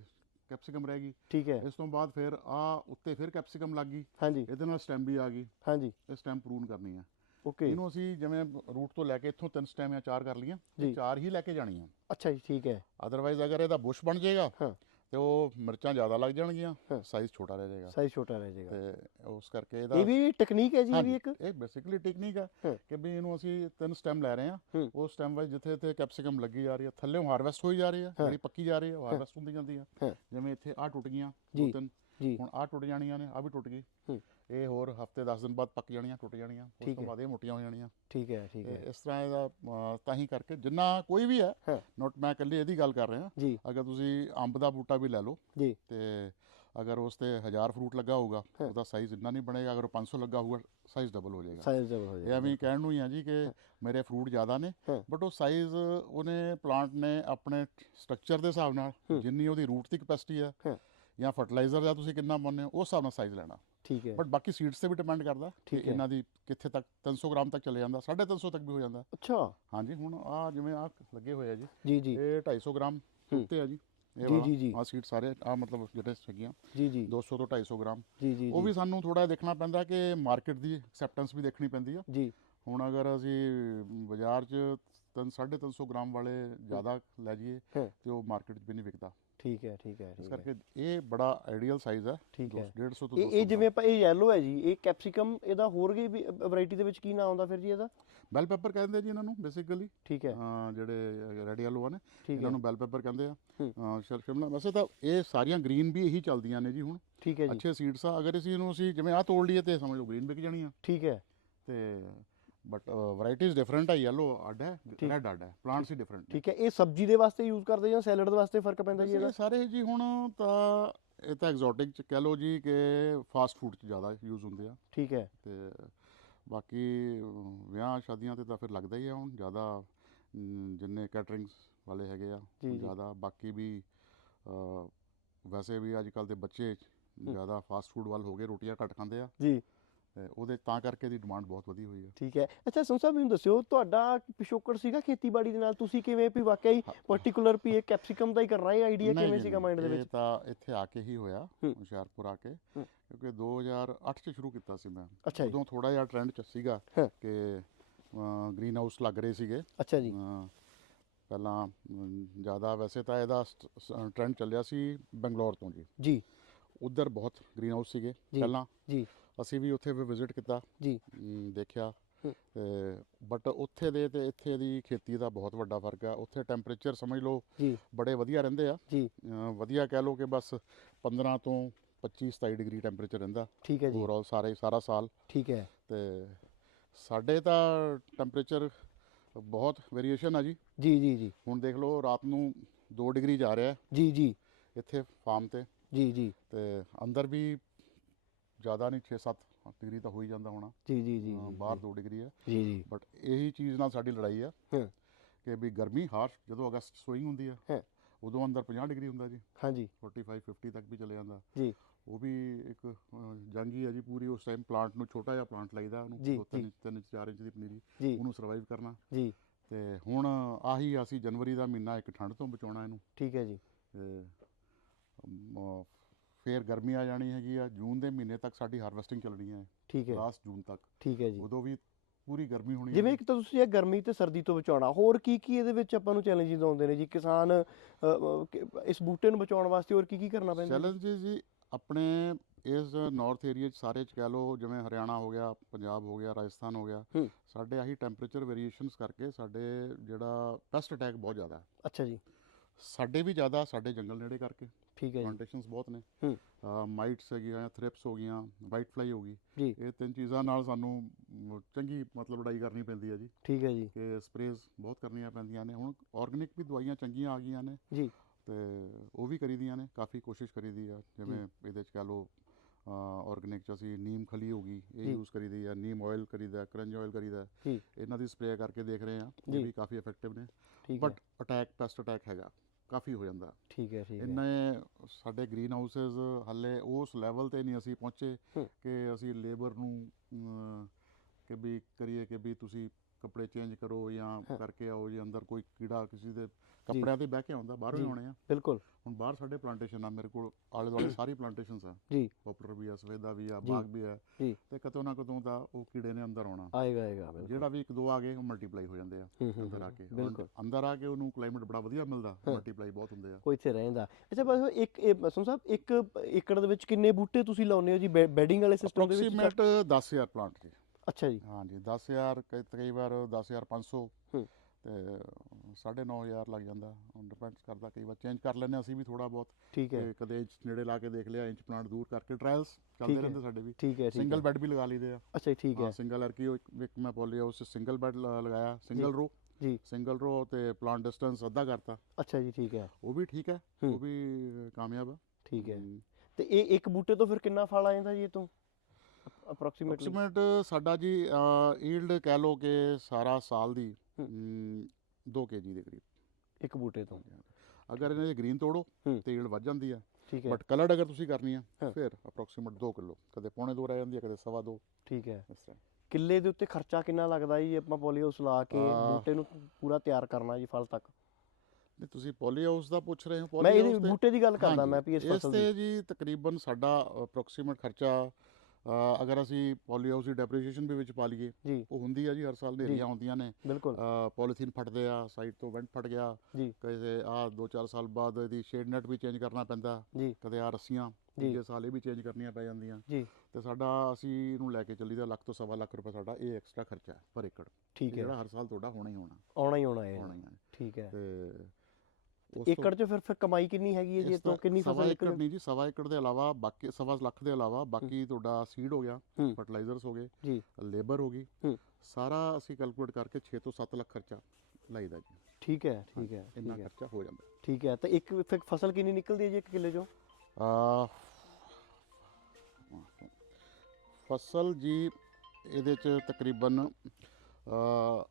ਕੈਪਸਿਕਮ ਰਹਿ ਗਈ। ਠੀਕ ਹੈ। ਇਸ ਤੋਂ ਬਾਅਦ ਫਿਰ ਆ ਉੱਤੇ ਫਿਰ ਕੈਪਸਿਕਮ ਲੱਗ। ਗਈ ਹਾਂਜੀ। ਇਹਦੇ ਨਾਲ ਸਟੈਮ ਵੀ ਆ ਗਈ। ਹਾਂਜੀ। ਇਹ ਸਟੈਮ ਪ੍ਰੂਨ ਕਰਨੀ ਆ। ਓਕੇ। ਇਹਨੂੰ ਅਸੀਂ ਜਿਵੇਂ ਰੂਟ ਤੋਂ ਲੈ ਕੇ ਇੱਥੋਂ ਤਿੰਨ ਸਟੈਮ ਜਾਂ ਚਾਰ ਕਰ ਲਈਆਂ ਚਾਰ ਹੀ ਲੈ ਕੇ ਜਾਣੀਆਂ। ਅੱਛਾ ਜੀ ਠੀਕ ਹੈ। ਅਦਰਵਾਈਜ਼ ਅਗਰ ਇਹਦਾ ਬੁਸ਼ ਬਣ ਜਾਏਗਾ ਹਾਂ। ਤੇ ਉਹ ਮਿਰਚਾਂ ਜ਼ਿਆਦਾ ਲੱਗ ਜਾਣਗੀਆਂ। ਸਾਈਜ਼ ਛੋਟਾ ਰਹਿ ਜਾਏਗਾ ਸਾਈਜ਼ ਛੋਟਾ ਰਹਿ ਜਾਏਗਾ ਤੇ ਉਸ ਕਰਕੇ ਇਹਦਾ ਇਹ ਵੀ ਟੈਕਨੀਕ ਹੈ ਜੀ ਇਹ ਵੀ ਇੱਕ ਇਹ ਬੇਸਿਕਲੀ ਟੈਕਨੀਕ ਹਾਂ। ਕਿ ਵੀ ਇਹਨੂੰ ਅਸੀਂ ਤਿੰਨ ਸਟੈਮ ਲੈ ਰਹੇ ਹੂੰ। ਉਹ ਸਟੈਮ ਵਾਈਜ਼ ਜਿੱਥੇ ਜਿੱਥੇ ਕੈਪਸਿਕਮ ਲੱਗੀ ਜਾ ਰਹੀ ਹੈ ਥੱਲੇੋਂ ਹਾਰਵੈਸਟ ਹੋਈ ਜਾ ਰਹੀ ਹੈ। ਜਿਹੜੀ ਪੱਕੀ ਜਾ ਰਹੀ ਹੈ ਹਾਰਵੈਸਟ ਹੁੰਦੀ ਜਾਂਦੀ ਹੈ। ਜਿਵੇਂ ਇੱਥੇ ਆ ਟੁੱਟ ਗਈਆਂ ਦੋ ਤਿੰਨ ਹੁਣ ਆ ਟੁੱਟ ਜਾਣੀਆਂ ਨੇ ਆ ਵੀ ਟੁੱਟ ਗਈ। ਇਹ ਹੋਰ ਹਫ਼ਤੇ 10 ਦਿਨ ਬਾਅਦ ਪੱਕ ਜਾਣੀਆਂ ਟੁੱਟ ਜਾਣੀਆਂ ਉਸ ਤੋਂ। ਬਾਅਦ ਇਹ ਮੋਟੀਆਂ ਹੋ ਜਾਣੀਆਂ ਠੀਕ ਹੈ ਠੀਕ ਹੈ ਇਸ ਤਰ੍ਹਾਂ ਇਹਦਾ ਤਾਂ ਹੀ ਕਰਕੇ ਜਿੰਨਾ ਕੋਈ ਵੀ ਹੈ। ਨੋਟ ਮੈਂ ਇਕੱਲੀ ਇਹਦੀ ਗੱਲ ਕਰ ਰਿਹਾ ਅਗਰ ਤੁਸੀਂ ਅੰਬ ਦਾ ਬੂਟਾ ਵੀ ਲੈ ਲਓ ਜੀ ਤੇ ਅਗਰ ਉਸ ਤੇ 1000 ਫਰੂਟ ਲੱਗਾ ਹੋਊਗਾ। ਉਹਦਾ ਸਾਈਜ਼ ਇੰਨਾ ਨਹੀਂ ਬਣੇਗਾ ਅਗਰ ਉਹ 500 ਲੱਗਾ ਹੋਊਗਾ ਸਾਈਜ਼ ਡਬਲ ਹੋ ਜਾਏਗਾ ਸਾਈਜ਼ ਡਬਲ ਹੋ ਇਹ ਜਾਏਗਾ ਐਵੇਂ ਹੀ ਕਹਿਣ ਨੂੰ ਹੀ ਆ ਜੀ ਕਿ ਮੇਰੇ ਫਰੂਟ ਜ਼ਿਆਦਾ ਨੇ। ਬਟ ਉਹ ਸਾਈਜ਼ ਉਹਨੇ ਪਲਾਂਟ ਨੇ ਆਪਣੇ ਸਟਰਕਚਰ ਦੇ ਹਿਸਾਬ ਨਾਲ। ਜਿੰਨੀ ਉਹਦੀ ਰੂਟ ਦੀ ਕਪੈਸਿਟੀ ਹਾਂ। ਜਾਂ ਫਰਟੀਲਾਈਜ਼ਰ ਦਾ ਤੁਸੀਂ ਕਿੰਨਾ ਪਾਉਂਦੇ ਹੋ ਉਸ ਹਿਸਾਬ ਨਾਲ ਸਾਈਜ਼ ਲੈਣਾ। ਠੀਕ ਹੈ। ਬਟ ਬਾਕੀ ਸੀਡਸ ਤੇ ਵੀ ਡਿਪੈਂਡ ਕਰਦਾ ਕਿ। ਇਹਨਾਂ ਦੀ ਕਿੱਥੇ ਤੱਕ 300 ਗ੍ਰਾਮ ਤੱਕ ਚਲੇ ਜਾਂਦਾ 350 ਤੱਕ ਵੀ ਹੋ ਜਾਂਦਾ। ਅੱਛਾ। ਹਾਂਜੀ ਹੁਣ ਆ ਜਿਵੇਂ ਆ ਲੱਗੇ ਹੋਏ ਆ ਜੀ ਜੀ ਜੀ। ਇਹ 250 ਗ੍ਰਾਮ। ਉੱਤੇ ਆ ਜੀ ਜੀ, ਜੀ, ਜੀ। ਆ ਸੀਡ ਸਾਰੇ ਆ ਮਤਲਬ ਜਿਹੜੇ ਹੈਗੀਆਂ ਜੀ ਜੀ। 200 ਤੋਂ 250 ਗ੍ਰਾਮ। ਜੀ ਜੀ ਉਹ ਵੀ ਸਾਨੂੰ ਥੋੜਾ ਦੇਖਣਾ ਪੈਂਦਾ ਕਿ ਮਾਰਕੀਟ ਦੀ ਐਕਸੈਪਟੈਂਸ ਵੀ ਦੇਖਣੀ ਪੈਂਦੀ ਆ। ਜੀ। ਹੁਣ ਅਗਰ ਅਸੀਂ ਬਾਜ਼ਾਰ 'ਚ ਤਿੰਨ 350 ਗ੍ਰਾਮ ਵਾਲੇ ਜ਼ਿਆਦਾ ਲੈ ਜਾਈਏ। ਤੇ ਉਹ ਮਾਰਕੀਟ 'ਚ ਵੀ ਨਹੀਂ ਵਿਕਦਾ। ਠੀਕ ਹੈ ਠੀਕ ਹੈ ਇਸ ਠੀਕ ਹੈ। ਕਰਕੇ ਇਹ ਬੜਾ ਆਈਡੀਅਲ ਸਾਈਜ਼ ਹੈ ਠੀਕ ਹੈ। 150 ਤੋਂ ਇਹ 200 ਇਹ ਜਿਵੇਂ ਆਪਾਂ ਇਹ ਯੈਲੋ ਹੈ ਜੀ ਇਹ ਕੈਪਸਿਕਮ ਇਹਦਾ ਹੋਰ ਵੀ ਵੈਰਾਈਟੀ ਦੇ ਵਿੱਚ ਕੀ ਨਾਮ ਆਉਂਦਾ ਫਿਰ ਜੀ ਇਹਦਾ? ਬੈਲ ਪੈਪਰ ਕਹਿੰਦੇ ਜੀ ਇਹਨਾਂ ਨੂੰ ਬੇਸਿਕਲੀ ਠੀਕ ਹੈ। ਜਿਹੜੇ ਰੈਡ ਯੈਲੋ ਨੇ ਠੀਕ ਇਹਨਾਂ ਨੂੰ ਬੈਲ ਪੈਪਰ ਕਹਿੰਦੇ ਆ। ਅਹ ਸ਼ਰ- ਸ਼ਿਮਲਾ। ਵੈਸੇ ਤਾਂ ਇਹ ਸਾਰੀਆਂ ਗ੍ਰੀਨ ਵੀ ਇਹੀ ਚੱਲਦੀਆਂ ਨੇ ਜੀ ਹੁਣ। ਠੀਕ ਹੈ ਜੀ। ਅੱਛੇ ਸੀਡਸ ਆ। ਅਗਰ ਅਸੀਂ ਇਹਨੂੰ ਅਸੀਂ ਜਿਵੇਂ ਆ ਤੋੜ ਲਈਏ ਤੇ ਸਮਝ ਲਓ ਗ੍ਰੀਨ ਵਿਕ ਜਾਣੀ ਆ। ਠੀਕ ਹੈ। ਤੇ ਬਟ ਵੈਰਾਈਟੀਜ਼ ਡਿਫਰੈਂਟ ਹੈ ਯੈਲੋ ਅੱਡ ਹੈ। ਰੈਡ ਅੱਡ ਹੈ ਪਲਾਂਟਸ ਹੀ ਡਿਫਰੈਂਟ ਠੀਕ ਹੈ ਇਹ ਸਬਜ਼ੀ ਦੇ ਵਾਸਤੇ ਯੂਜ਼ ਕਰਦੇ ਜਾਂ ਸੈਲਡ ਦੇ ਵਾਸਤੇ ਫ਼ਰਕ ਪੈਂਦਾ ਜੀ ਇਹਦਾ? ਇਹ ਸਾਰੇ ਜੀ ਹੁਣ ਤਾਂ ਇਹ ਤਾਂ ਐਗਜ਼ੋਟਿਕ ਚ ਕਹਿ ਲਓ ਜੀ ਕਿ ਫਾਸਟ ਫੂਡ ਚ ਜ਼ਿਆਦਾ ਯੂਜ਼ ਹੁੰਦੇ ਆ। ਠੀਕ ਹੈ। ਤੇ ਬਾਕੀ ਵਿਆਹ ਸ਼ਾਦੀਆਂ ਤੇ ਤਾਂ ਫਿਰ ਲੱਗਦਾ ਹੀ ਆ ਹੁਣ ਜ਼ਿਆਦਾ ਜਿੰਨੇ ਕੈਟਰਿੰਗਸ ਵਾਲੇ ਹੈਗੇ ਆ। ਜ਼ਿਆਦਾ। ਬਾਕੀ ਵੀ ਵੈਸੇ ਵੀ ਅੱਜ ਕੱਲ ਦੇ ਬੱਚੇ ਜ਼ਿਆਦਾ ਫਾਸਟ ਫੂਡ ਵੱਲ ਹੋ ਗਏ ਰੋਟੀਆਂ ਘੱਟ ਖਾਂਦੇ ਆ। ਜੀ। ਤੇ ਉਹਦੇ ਤਾਂ ਕਰਕੇ ਦੀ ਡਿਮਾਂਡ ਬਹੁਤ ਵਧੀ ਹੋਈ ਹੈ। ਠੀਕ ਹੈ। ਅੱਛਾ ਸੰਤ ਸਾਹਿਬ ਮੈਨੂੰ ਦੱਸਿਓ ਤੁਹਾਡਾ ਪਿਛੋਕੜ ਸੀਗਾ ਖੇਤੀਬਾੜੀ ਦੇ ਨਾਲ? ਤੁਸੀਂ ਕਿਵੇਂ ਵੀ ਵਾਕਿਆ ਹੀ ਪਾਰਟਿਕੂਲਰ ਵੀ ਇਹ ਕੈਪਸਿਕਮ ਦਾ ਹੀ ਕਰਨਾ ਹੈ ਆਈਡੀਆ ਕਿਵੇਂ ਸੀਗਾ ਮਾਈਂਡ ਦੇ ਇਹ ਵਿੱਚ? ਤਾਂ ਇੱਥੇ ਆ ਕੇ ਹੀ ਹੋਇਆ। ਹੁਸ਼ਿਆਰਪੁਰ ਆ ਕੇ। ਕਿਉਂਕਿ 2008 ਚ ਸ਼ੁਰੂ ਕੀਤਾ ਸੀ ਮੈਂ। ਉਦੋਂ ਥੋੜਾ ਜਿਹਾ ਟ੍ਰੈਂਡ ਚ ਸੀਗਾ। ਕਿ ਗ੍ਰੀਨ ਹਾਊਸ ਲੱਗ ਰਹੇ ਸੀਗੇ। ਅੱਛਾ ਜੀ। ਪਹਿਲਾਂ ਜ਼ਿਆਦਾ ਵੈਸੇ ਤਾਂ ਇਹਦਾ ਟ੍ਰੈਂਡ ਚੱਲਿਆ ਸੀ ਬੰਗਲੌਰ ਤੋਂ ਜੀ। ਜੀ। ਉਧਰ ਬਹੁਤ ਗ੍ਰੀਨ ਹਾਊਸ ਸੀਗੇ। ਪਹਿਲਾਂ ਜੀ। ਅਸੀਂ ਵੀ ਉੱਥੇ ਵੀ ਵਿਜ਼ਿਟ ਕੀਤਾ ਜੀ। ਦੇਖਿਆ। ਬਟ ਉੱਥੇ ਦੇ ਤੇ ਇੱਥੇ ਦੀ ਖੇਤੀ ਦਾ ਬਹੁਤ ਵੱਡਾ ਫ਼ਰਕ ਆ। ਉੱਥੇ ਟੈਂਪਰੇਚਰ ਸਮਝ ਲਓ ਜੀ। ਬੜੇ ਵਧੀਆ ਰਹਿੰਦੇ ਆ। ਜੀ। ਵਧੀਆ ਕਹਿ ਲਓ ਕਿ ਬਸ 15 ਤੋਂ 25 27 ਡਿਗਰੀ ਟੈਂਪਰੇਚਰ ਰਹਿੰਦਾ ਠੀਕ ਹੈ ਜੀ। ਓਵਰਆਲ ਸਾਰੇ ਸਾਰਾ ਸਾਲ। ਠੀਕ ਹੈ। ਤੇ ਸਾਡੇ ਤਾਂ ਟੈਂਪਰੇਚਰ ਬਹੁਤ ਵੇਰੀਏਸ਼ਨ ਆ ਜੀ। ਜੀ ਜੀ ਜੀ। ਹੁਣ ਦੇਖ ਲਓ ਰਾਤ ਨੂੰ 2 ਡਿਗਰੀ ਜਾ ਰਿਹਾ। ਜੀ ਜੀ। ਇੱਥੇ ਫਾਰਮ ਤੇ। ਜੀ ਜੀ। ਤੇ ਅੰਦਰ ਵੀ ਜ਼ਿਆਦਾ ਨਹੀਂ 6-7 ਡਿਗਰੀ ਤਾਂ ਹੋ ਹੀ ਜਾਂਦਾ ਹੋਣਾ। ਜੀ ਜੀ ਜੀ ਬਾਹਰ 2 ਡਿਗਰੀ ਹੈ। ਜੀ ਜੀ। ਬਟ ਇਹੀ ਚੀਜ਼ ਨਾਲ ਸਾਡੀ ਲੜਾਈ ਆ ਹਾਂ। ਕਿ ਵੀ ਗਰਮੀ ਹਾਰਸ਼ ਜਦੋਂ ਅਗਸਤ ਸੋਇੰਗ ਹੁੰਦੀ ਆ ਹਾਂ। ਉਦੋਂ ਅੰਦਰ 50 ਡਿਗਰੀ ਹੁੰਦਾ ਜੀ। ਹਾਂਜੀ 45 50 ਤੱਕ ਵੀ ਚਲੇ ਜਾਂਦਾ। ਜੀ। ਉਹ ਵੀ ਇੱਕ ਅਹ, ਜੰਗ ਹੀ ਆ ਜੀ ਪੂਰੀ ਉਸ ਟਾਈਮ ਪਲਾਂਟ ਨੂੰ ਛੋਟਾ ਜਿਹਾ ਪਲਾਂਟ ਲਾਈਦਾ ਉਹਨੂੰ। ਜੀ। ਇੰਚ ਤਿੰਨ ਇੰਚ 4 ਇੰਚ ਦੀ ਪਨੀਰੀ ਜੀ। ਉਹਨੂੰ ਸਰਵਾਈਵ ਕਰਨਾ। ਜੀ। ਤੇ ਹੁਣ ਆਹੀ ਅਸੀਂ ਜਨਵਰੀ ਦਾ ਮਹੀਨਾ ਇੱਕ ਠੰਡ ਤੋਂ ਬਚਾਉਣਾ ਇਹਨੂੰ। ਠੀਕ ਹੈ ਜੀ। ਤੇ ਅਮ, ਫੇਰ ਗਰਮੀ ਆ ਜਾਣੀ ਹੈਗੀ ਆ ਜੂਨ ਦੇ ਮਹੀਨੇ ਤੱਕ ਸਾਡੀ ਹਾਰਵੈਸਟਿੰਗ ਚੱਲਣੀ ਹੈ ਠੀਕ ਹੈ। ਲਾਸਟ ਜੂਨ ਤੱਕ। ਠੀਕ ਹੈ ਜੀ। ਉਦੋਂ ਵੀ ਪੂਰੀ ਗਰਮੀ ਹੋਣੀ ਜਿਵੇਂ। ਇੱਕ ਤਾਂ ਤੁਸੀਂ ਇਹ ਗਰਮੀ ਤੇ ਸਰਦੀ ਤੋਂ ਬਚਾਉਣਾ ਹੋਰ ਕੀ ਕੀ ਇਹਦੇ ਵਿੱਚ ਆਪਾਂ ਨੂੰ ਚੈਲੰਜਸ ਆਉਂਦੇ ਨੇ ਜੀ? ਕਿਸਾਨ ਇਸ ਬੂਟੇ ਨੂੰ ਬਚਾਉਣ ਵਾਸਤੇ ਹੋਰ ਕੀ ਕੀ ਕਰਨਾ ਪੈਂਦਾ? ਜੀ? ਚੈਲੰਜ ਜੀ ਆਪਣੇ ਇਸ ਨਾਰਥ ਏਰੀਆ 'ਚ ਸਾਰੇ 'ਚ ਕਹਿ ਲਓ ਜਿਵੇਂ ਹਰਿਆਣਾ ਹੋ ਗਿਆ ਪੰਜਾਬ ਹੋ ਗਿਆ ਰਾਜਸਥਾਨ ਹੋ ਗਿਆ। ਸਾਡੇ ਆਹੀ ਟੈਂਪਰੇਚਰ ਵੇਰੀਏਸ਼ਨਸ ਕਰਕੇ ਸਾਡੇ ਜਿਹੜਾ ਪੈਸਟ ਅਟੈਕ ਬਹੁਤ ਜ਼ਿਆਦਾ ਹੈ। ਅੱਛਾ ਜੀ। ਸਾਡੇ ਵੀ ਜ਼ਿਆਦਾ ਸਾਡੇ ਜੰਗਲ ਨੇੜੇ ਕਰਕੇ। ਠੀਕ ਹੈ ਜੀ। ਬਹੁਤ ਨੇ। ਹੂੰ। ਮਾਈਟਸ ਹੈਗੀਆਂ ਥ੍ਰਿਪਸ ਹੋ ਗਈਆਂ ਵਾਈਟ ਫਲਾਈ ਹੋ ਗਈ। ਜੀ। ਇਹ ਤਿੰਨ ਚੀਜ਼ਾਂ ਨਾਲ ਸਾਨੂੰ ਚੰਗੀ ਮਤਲਬ ਲੜਾਈ ਕਰਨੀ ਪੈਂਦੀ ਹੈ ਜੀ। ਠੀਕ ਹੈ ਜੀ। ਕਿ ਸਪਰੇਜ਼ ਬਹੁਤ ਕਰਨੀਆਂ ਪੈਂਦੀਆਂ ਨੇ। ਹੁਣ ਆਰਗੇਨਿਕ ਵੀ ਦਵਾਈਆਂ ਚੰਗੀਆਂ ਆ ਗਈਆਂ ਨੇ। ਜੀ। ਤੇ ਉਹ ਵੀ ਕਰੀਦੀਆਂ ਨੇ ਕਾਫੀ ਕੋਸ਼ਿਸ਼ ਕਰੀਦੀ ਆ। ਜਿਵੇਂ ਇਹਦੇ ਚ ਕਹ ਲਓ ਆਰਗੇਨਿਕ ਚ ਅਸੀਂ ਨੀਮ ਖਲੀ ਹੋ ਗਈ ਇਹ ਜੀ। ਯੂਜ਼ ਕਰੀਦੀ ਆ। ਨੀਮ ਆਇਲ ਕਰੀਦਾ ਕਰੰਜ ਆਇਲ ਕਰੀਦਾ। ਜੀ। ਇਹਨਾਂ ਦੀ ਸਪਰੇਅ ਕਰਕੇ ਦੇਖ ਰਹੇ ਆ। ਜੀ। ਇਹ ਵੀ ਕਾਫੀ ਇਫੈਕਟਿਵ ਨੇ। ਬਟ ਅਟੈਕ ਪੈਸਟ ਅਟੈਕ ਹੈਗਾ। ਕਾਫੀ ਹੋ ਜਾਂਦਾ ਠੀਕ ਹੈ ਠੀਕ ਹੈ ਇੰਨੇ ਸਾਡੇ ਗ੍ਰੀਨ ਹਾਊਸਸ ਹੱਲੇ ਉਸ ਲੈਵਲ ਤੇ ਨਹੀਂ ਅਸੀਂ ਪਹੁੰਚੇ। ਕਿ ਅਸੀਂ ਲੇਬਰ ਨੂੰ ਕਿ ਵੀ ਕਰੀਏ ਕਿ ਵੀ ਤੁਸੀਂ ਕੱਪੜੇ ਚੇਂਜ ਕਰੋ ਜਾਂ। ਕਰਕੇ ਆਓ ਜੀ ਅੰਦਰ ਕੋਈ ਕੀੜਾ ਕਿਸੇ ਦੇ ਕੱਪੜਿਆਂ ਤੇ ਬਹਿ ਕੇ ਆਉਂਦਾ ਬਾਹਰੋਂ ਹੀ। ਆਉਣੇ ਆ। ਬਿਲਕੁਲ। ਹੁਣ ਬਾਹਰ ਸਾਡੇ ਪਲਾਂਟੇਸ਼ਨ ਆ ਮੇਰੇ ਕੋਲ ਆਲੇ ਦੁਆਲੇ ਸਾਰੀ ਪਲਾਂਟੇਸ਼ਨਸ ਆ। ਜੀ। ਪੋਪਲਰ ਵੀ ਆ ਸਵੇਦਾ ਵੀ ਆ। ਬਾਗ ਵੀ ਆ। ਜੀ। ਤੇ ਕਤੋਂ ਨਾ ਕਤੋਂ ਦਾ ਉਹ ਕੀੜੇ ਨੇ ਅੰਦਰ ਆਉਣਾ। ਆਏਗਾ ਆਏਗਾ ਜਿਹੜਾ ਵੀ ਇੱਕ ਦੋ ਆ ਗਏ ਉਹ ਮਲਟੀਪਲਾਈ ਹੋ ਜਾਂਦੇ ਆ ਅੰਦਰ ਆ ਕੇ। ਅੰਦਰ ਆ ਕੇ ਉਹਨੂੰ ਕਲਾਈਮੇਟ ਬੜਾ ਵਧੀਆ ਮਿਲਦਾ। ਮਲਟੀਪਲਾਈ ਬਹੁਤ ਹੁੰਦੇ ਆ। ਕੋਈ ਇੱਥੇ ਰਹਿੰਦਾ ਅੱਛਾ ਬਸ ਇੱਕ ਇਹ ਮਸੂਮ ਸਾਹਿਬ ਇੱਕ ਏਕੜ ਦੇ ਵਿੱਚ ਕਿੰਨੇ ਬੂਟੇ ਤੁਸੀਂ ਲਾਉਂਦੇ ਹੋ ਜੀ? ਬੈਡਿੰਗ ਵਾਲੇ ਸਿਸਟਮ ਦੇ ਵਿੱਚ ਅਪਰੋਕਸੀਮੇਟ 10000 ਪਲਾਂਟ ਜੀ। ਅੱਛਾ ਜੀ। ਹਾਂਜੀ 10000 ਕਈ ਕਈ ਵਾਰ 10500 ਹੂੰ। ਤੇ 9500 ਲੱਗ ਜਾਂਦਾ। ਡਿਪੈਂਡਸ ਕਰਦਾ ਕਈ ਵਾਰ ਚੇਂਜ ਕਰ ਲੈਂਦੇ ਹਾਂ ਅਸੀਂ ਵੀ ਥੋੜਾ ਬਹੁਤ। ਠੀਕ ਹੈ। ਤੇ ਕਦੇ ਇੰਚ ਨੇੜੇ ਲਾ ਕੇ ਦੇਖ ਲਿਆ ਇੰਚ ਪਲਾਂਟ ਦੂਰ ਕਰਕੇ ਟ੍ਰਾਇਲਸ ਚੱਲਦੇ ਹੈ। ਰਹਿੰਦੇ ਸਾਡੇ ਵੀ। ਠੀਕ ਹੈ ਠੀਕ ਸਿੰਗਲ ਹੈ ਬੈੱਡ ਵੀ ਲਗਾ ਲਈਦੇ ਆ। ਅੱਛਾ ਜੀ, ਠੀਕ ਹੈ। ਸਿੰਗਲ ਉਹ ਇੱਕ ਇੱਕ ਮੈਂ ਬੋਲਿਆ ਉਸ ਸਿੰਗਲ ਬੈੱਡ ਲਗਾਇਆ ਸਿੰਗਲ ਰੋ ਜੀ। ਸਿੰਗਲ ਰੋ ਤੇ ਪਲਾਂਟ ਡਿਸਟੈਂਸ ਅੱਧਾ ਕਰਤਾ। ਅੱਛਾ ਜੀ ਠੀਕ ਹੈ। ਉਹ ਵੀ ਠੀਕ ਹੈ। ਉਹ ਵੀ ਕਾਮਯਾਬ ਹੈ ਠੀਕ ਹੈ। ਹੂੰ। ਤੇ ਇਹ ਇੱਕ ਬੂਟੇ ਤੋਂ ਫਿਰ ਕਿੰਨਾ ਫਲ ਆ ਜਾਂਦਾ ਜੀ ਇਹ ਤੋਂ? ਅਪਰੋਕਸੀਮੇਟਲੀ? ਅਪਰੋਕਸੀਮੇਟ ਸਾਡਾ ਜੀ ਈਲਡ ਕਹਿ ਲਓ ਕਿ ਸਾਰਾ ਸਾਲ ਦੀ ਹੂੰ। 2 ਕੇਜੀ ਦੇ ਕਰੀਬ। ਇੱਕ ਬੂਟੇ ਤੋਂ? ਅਗਰ ਇਹਨਾਂ ਦੇ ਗ੍ਰੀਨ ਤੋੜੋ। ਤੇ ਈਲਡ ਵੱਧ ਜਾਂਦੀ ਆ। ਠੀਕ ਹੈ। ਬਟ ਕਲਰਡ ਅਗਰ ਤੁਸੀਂ ਕਰਨੀ ਆ। ਫਿਰ ਅਪਰੋਕਸੀਮੇਟ 2 ਕਿਲੋ। ਕਦੇ ਪੌਣੇ 2 ਰਹਿ ਜਾਂਦੀ ਆ ਕਦੇ ਸਵਾ 2 ਠੀਕ ਹੈ। ਇਸ ਕਿੱਲੇ ਦੇ ਉੱਤੇ ਖਰਚਾ ਕਿੰਨਾ ਲੱਗਦਾ ਜੀ? ਆਪਾਂ ਪੋਲੀਹਾਊਸ ਲਾ ਕੇ ਬੂਟੇ ਨੂੰ ਪੂਰਾ ਤਿਆਰ ਕਰਨਾ ਜੀ ਫਲ ਤੱਕ? ਨਹੀਂ ਤੁਸੀਂ ਪੋਲੀ ਹਾਊਸ ਦਾ ਪੁੱਛ ਰਹੇ ਹੋ ਮੈਂ poly ਇਹਦੀ ਤੇ- ਬੂਟੇ ਦੀ ਗੱਲ ਕਰਦਾ ਮੈਂ ਵੀ ਇਸ ਫਸਲ ਤੇ ਦੀ। ਜੀ ਤਕਰੀਬਨ ਸਾਡਾ ਅਪਰੋਕਸੀਮੇਟ ਖਰਚਾ ਅਗਰ ਅਸੀਂ ਪੋਲੀ ਹਾਊਸ ਦੀ ਡੈਪਰੀਸ਼ੀਏਸ਼ਨ ਵੀ ਵਿੱਚ ਪਾ ਲਈਏ ਉਹ ਹੁੰਦੀ ਆ ਜੀ ਹਰ ਸਾਲ ਨੇਰੀਆਂ ਆਉਂਦੀਆਂ ਨੇ। ਬਿਲਕੁਲ। ਪੋਲੀਥੀਨ ਫਟਦੇ ਆ ਸਾਈਡ ਤੋਂ ਵੈਂਟ ਫਟ ਗਿਆ। ਕਦੇ ਆ 2-4 ਸਾਲ ਬਾਅਦ ਇਹਦੀ ਸ਼ੇਡ ਨੈਟ ਵੀ ਚੇਂਜ ਕਰਨਾ ਪੈਂਦਾ। ਕਦੇ ਆ ਰੱਸੀਆਂ ਜੀ। ਸਾਲ ਇਹ ਵੀ ਚੇਂਜ ਕਰਨੀਆਂ ਪੈ ਜਾਂਦੀਆਂ। ਜੀ। ਤੇ ਸਾਡਾ ਅਸੀਂ ਇਹਨੂੰ ਲੈ ਕੇ ਚੱਲੀਦਾ ਲੱਖ ਤੋਂ ਸਵਾ ਲੱਖ ਰੁਪਏ ਸਾਡਾ ਇਹ ਐਕਸਟਰਾ ਖਰਚਾ ਹੈ ਪਰ ਏਕੜ। ਠੀਕ ਹੈ। ਜਿਹੜਾ ਹਰ ਸਾਲ ਤੁਹਾਡਾ ਹੋਣਾ ਹੀ ਹੋਣਾ। ਆਉਣਾ ਹੀ ਆਉਣਾ ਹੈ ਹੋਣਾ ਹੀ ਠੀਕ ਹੈ। ਤੋਂ- ਏਕੜ 'ਚ ਫਿਰ ਫਿਰ ਕਮਾਈ ਕਿੰਨੀ ਹੈਗੀ ਹੈ ਜੀ? ਤੋਂ ਕਿੰਨੀ ਫਸਲ ਏਕੜ ਨਿਕਲ ਨਹੀਂ ਜੀ ਸਵਾ ਏਕੜ ਦੇ ਇਲਾਵਾ ਬਾਕੀ ਸਵਾ ਲੱਖ ਦੇ ਇਲਾਵਾ ਬਾਕੀ ਤੁਹਾਡਾ ਸੀਡ ਹੋ ਗਿਆ। ਫਰਟੀਲਾਈਜ਼ਰਸ ਹੋ ਗਏ ਜੀ। ਲੇਬਰ ਹੋ ਗਈ। ਸਾਰਾ ਅਸੀਂ ਕੈਲਕੂਲੇਟ ਕਰਕੇ 6 ਤੋਂ 7 ਲੱਖ ਖਰਚਾ ਲਾਈਦਾ ਜੀ। ਠੀਕ ਹੈ ਠੀਕ ਹੈ ਇੰਨਾ ਖਰਚਾ ਹੋ ਜਾਂਦਾ। ਠੀਕ ਹੈ ਤੇ ਇੱਕ ਫਿਰ ਫਸਲ ਕਿੰਨੀ ਨਿਕਲਦੀ ਹੈ ਜੀ ਇੱਕ ਕਿੱਲੇ 'ਚੋਂ? ਆ ਫਸਲ ਜੀ ਇਹਦੇ ਚ ਤਕਰੀਬਨ ਆ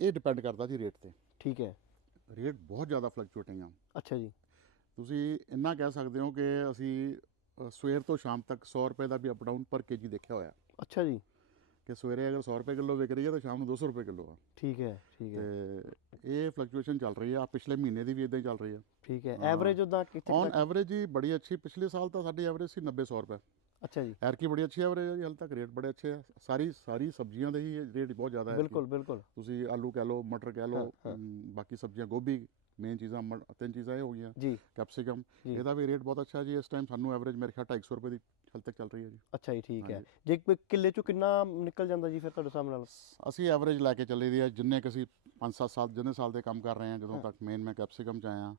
ਇਹ ਡਿਪੈਂਡ ਕਰਦਾ ਜੀ ਰੇਟ ਤੇ। ਠੀਕ ਹੈ। ਰੇਟ ਬਹੁਤ ਜ਼ਿਆਦਾ ਫਲਕਚੁਏਟਿੰਗ ਆ ਅੱਛਾ ਜੀ। ਤੁਸੀਂ ਇੰਨਾ ਕਹਿ ਸਕਦੇ ਹੋ ਕਿ ਅਸੀਂ ਅ, ਸਵੇਰ ਤੋਂ ਸ਼ਾਮ ਤੱਕ 100 ਰੁਪਏ ਦਾ ਵੀ ਅਪ ਡਾਊਨ ਪਰ ਕੇਜੀ ਦੇਖਿਆ ਹੋਇਆ। ਅੱਛਾ ਜੀ। ਕਿ ਸਵੇਰੇ ਅਗਰ 100 ਰੁਪਏ ਕਿਲੋ ਵਿਕ ਰਹੀ ਹੈ ਤਾਂ ਸ਼ਾਮ ਨੂੰ 200 ਰੁਪਏ ਕਿਲੋ ਆ। ਠੀਕ ਹੈ ਠੀਕ ਹੈ। ਤੇ ਇਹ ਫਲਕਚੁਏਸ਼ਨ ਚੱਲ ਰਹੀ ਆ ਪਿਛਲੇ ਮਹੀਨੇ ਦੀ ਵੀ ਇਦਾਂ ਹੀ ਚੱਲ ਰਹੀ ਆ। ਠੀਕ ਹੈ ਹਾਂ। ਐਵਰੇਜ ਉਹਦਾ ਕਿੱਥੇ ਔਨ ਤੱਕ? ਐਵਰੇਜ ਹੀ ਬੜੀ ਅੱਛੀ ਪਿਛਲੇ ਸਾਲ ਤਾਂ ਸਾਡੀ ਐਵਰੇਜ ਸੀ 90 100 ਰੁਪਏ। ਅੱਛਾ ਜੀ। ਐਰ ਕੀ ਬੜੀ ਅੱਛੀ ਐਵਰੇਜ ਹੈ ਜੀ ਹਾਲੇ ਤੱਕ ਰੇਟ ਬੜੇ ਅੱਛੇ ਆ। ਸਾਰੀ ਸਾਰੀ ਸਬਜ਼ੀਆਂ ਦੇ ਹੀ ਰੇਟ ਬਹੁਤ ਜ਼ਿਆਦਾ ਹੈ ਬਿਲਕੁਲ ਬਿਲਕੁਲ। ਤੁਸੀਂ ਆਲੂ ਕਹਿ ਲਓ ਮਟਰ ਕਹਿ ਲਓ ਬਾਕੀ ਸਬਜ਼ੀਆਂ ਗੋਭੀ ਮੇਨ ਚੀਜ਼ਾਂ ਤਿੰਨ ਚੀਜ਼ਾਂ ਇਹ ਹੋ ਗਈਆਂ। ਜੀ। ਕੈਪਸਿਕਮ। ਇਹਦਾ ਵੀ ਰੇਟ ਬਹੁਤ ਅੱਛਾ ਜੀ। ਇਸ ਟਾਈਮ ਸਾਨੂੰ ਐਵਰੇਜ ਮੇਰੇ ਖਿਆਲ 250 ਰੁਪਏ ਦੀ ਹਾਲੇ ਤੱਕ ਚੱਲ ਰਹੀ ਹੈ ਜੀ। ਅੱਛਾ ਜੀ ਠੀਕ ਹੈ। ਜੇ ਕਿੱਲੇ 'ਚੋਂ ਕਿੰਨਾ ਨਿਕਲ ਜਾਂਦਾ ਜੀ ਫਿਰ ਤੁਹਾਡੇ ਹਿਸਾਬ ਨਾਲ? ਅਸੀਂ ਐਵਰੇਜ ਲੈ ਕੇ ਚੱਲੇ ਦੀ ਆ। ਜਿੰਨੇ ਕਿ ਅਸੀਂ 5-7 ਸਾਲ ਜਿੰਨੇ ਸਾਲ ਦੇ ਕੰਮ ਕਰ ਰਹੇ ਹਾਂ ਜਦੋਂ। ਤੱਕ ਮੇਨ ਮੈਂ ਕੈਪਸਿਕਮ ਚ ਆਇਆ।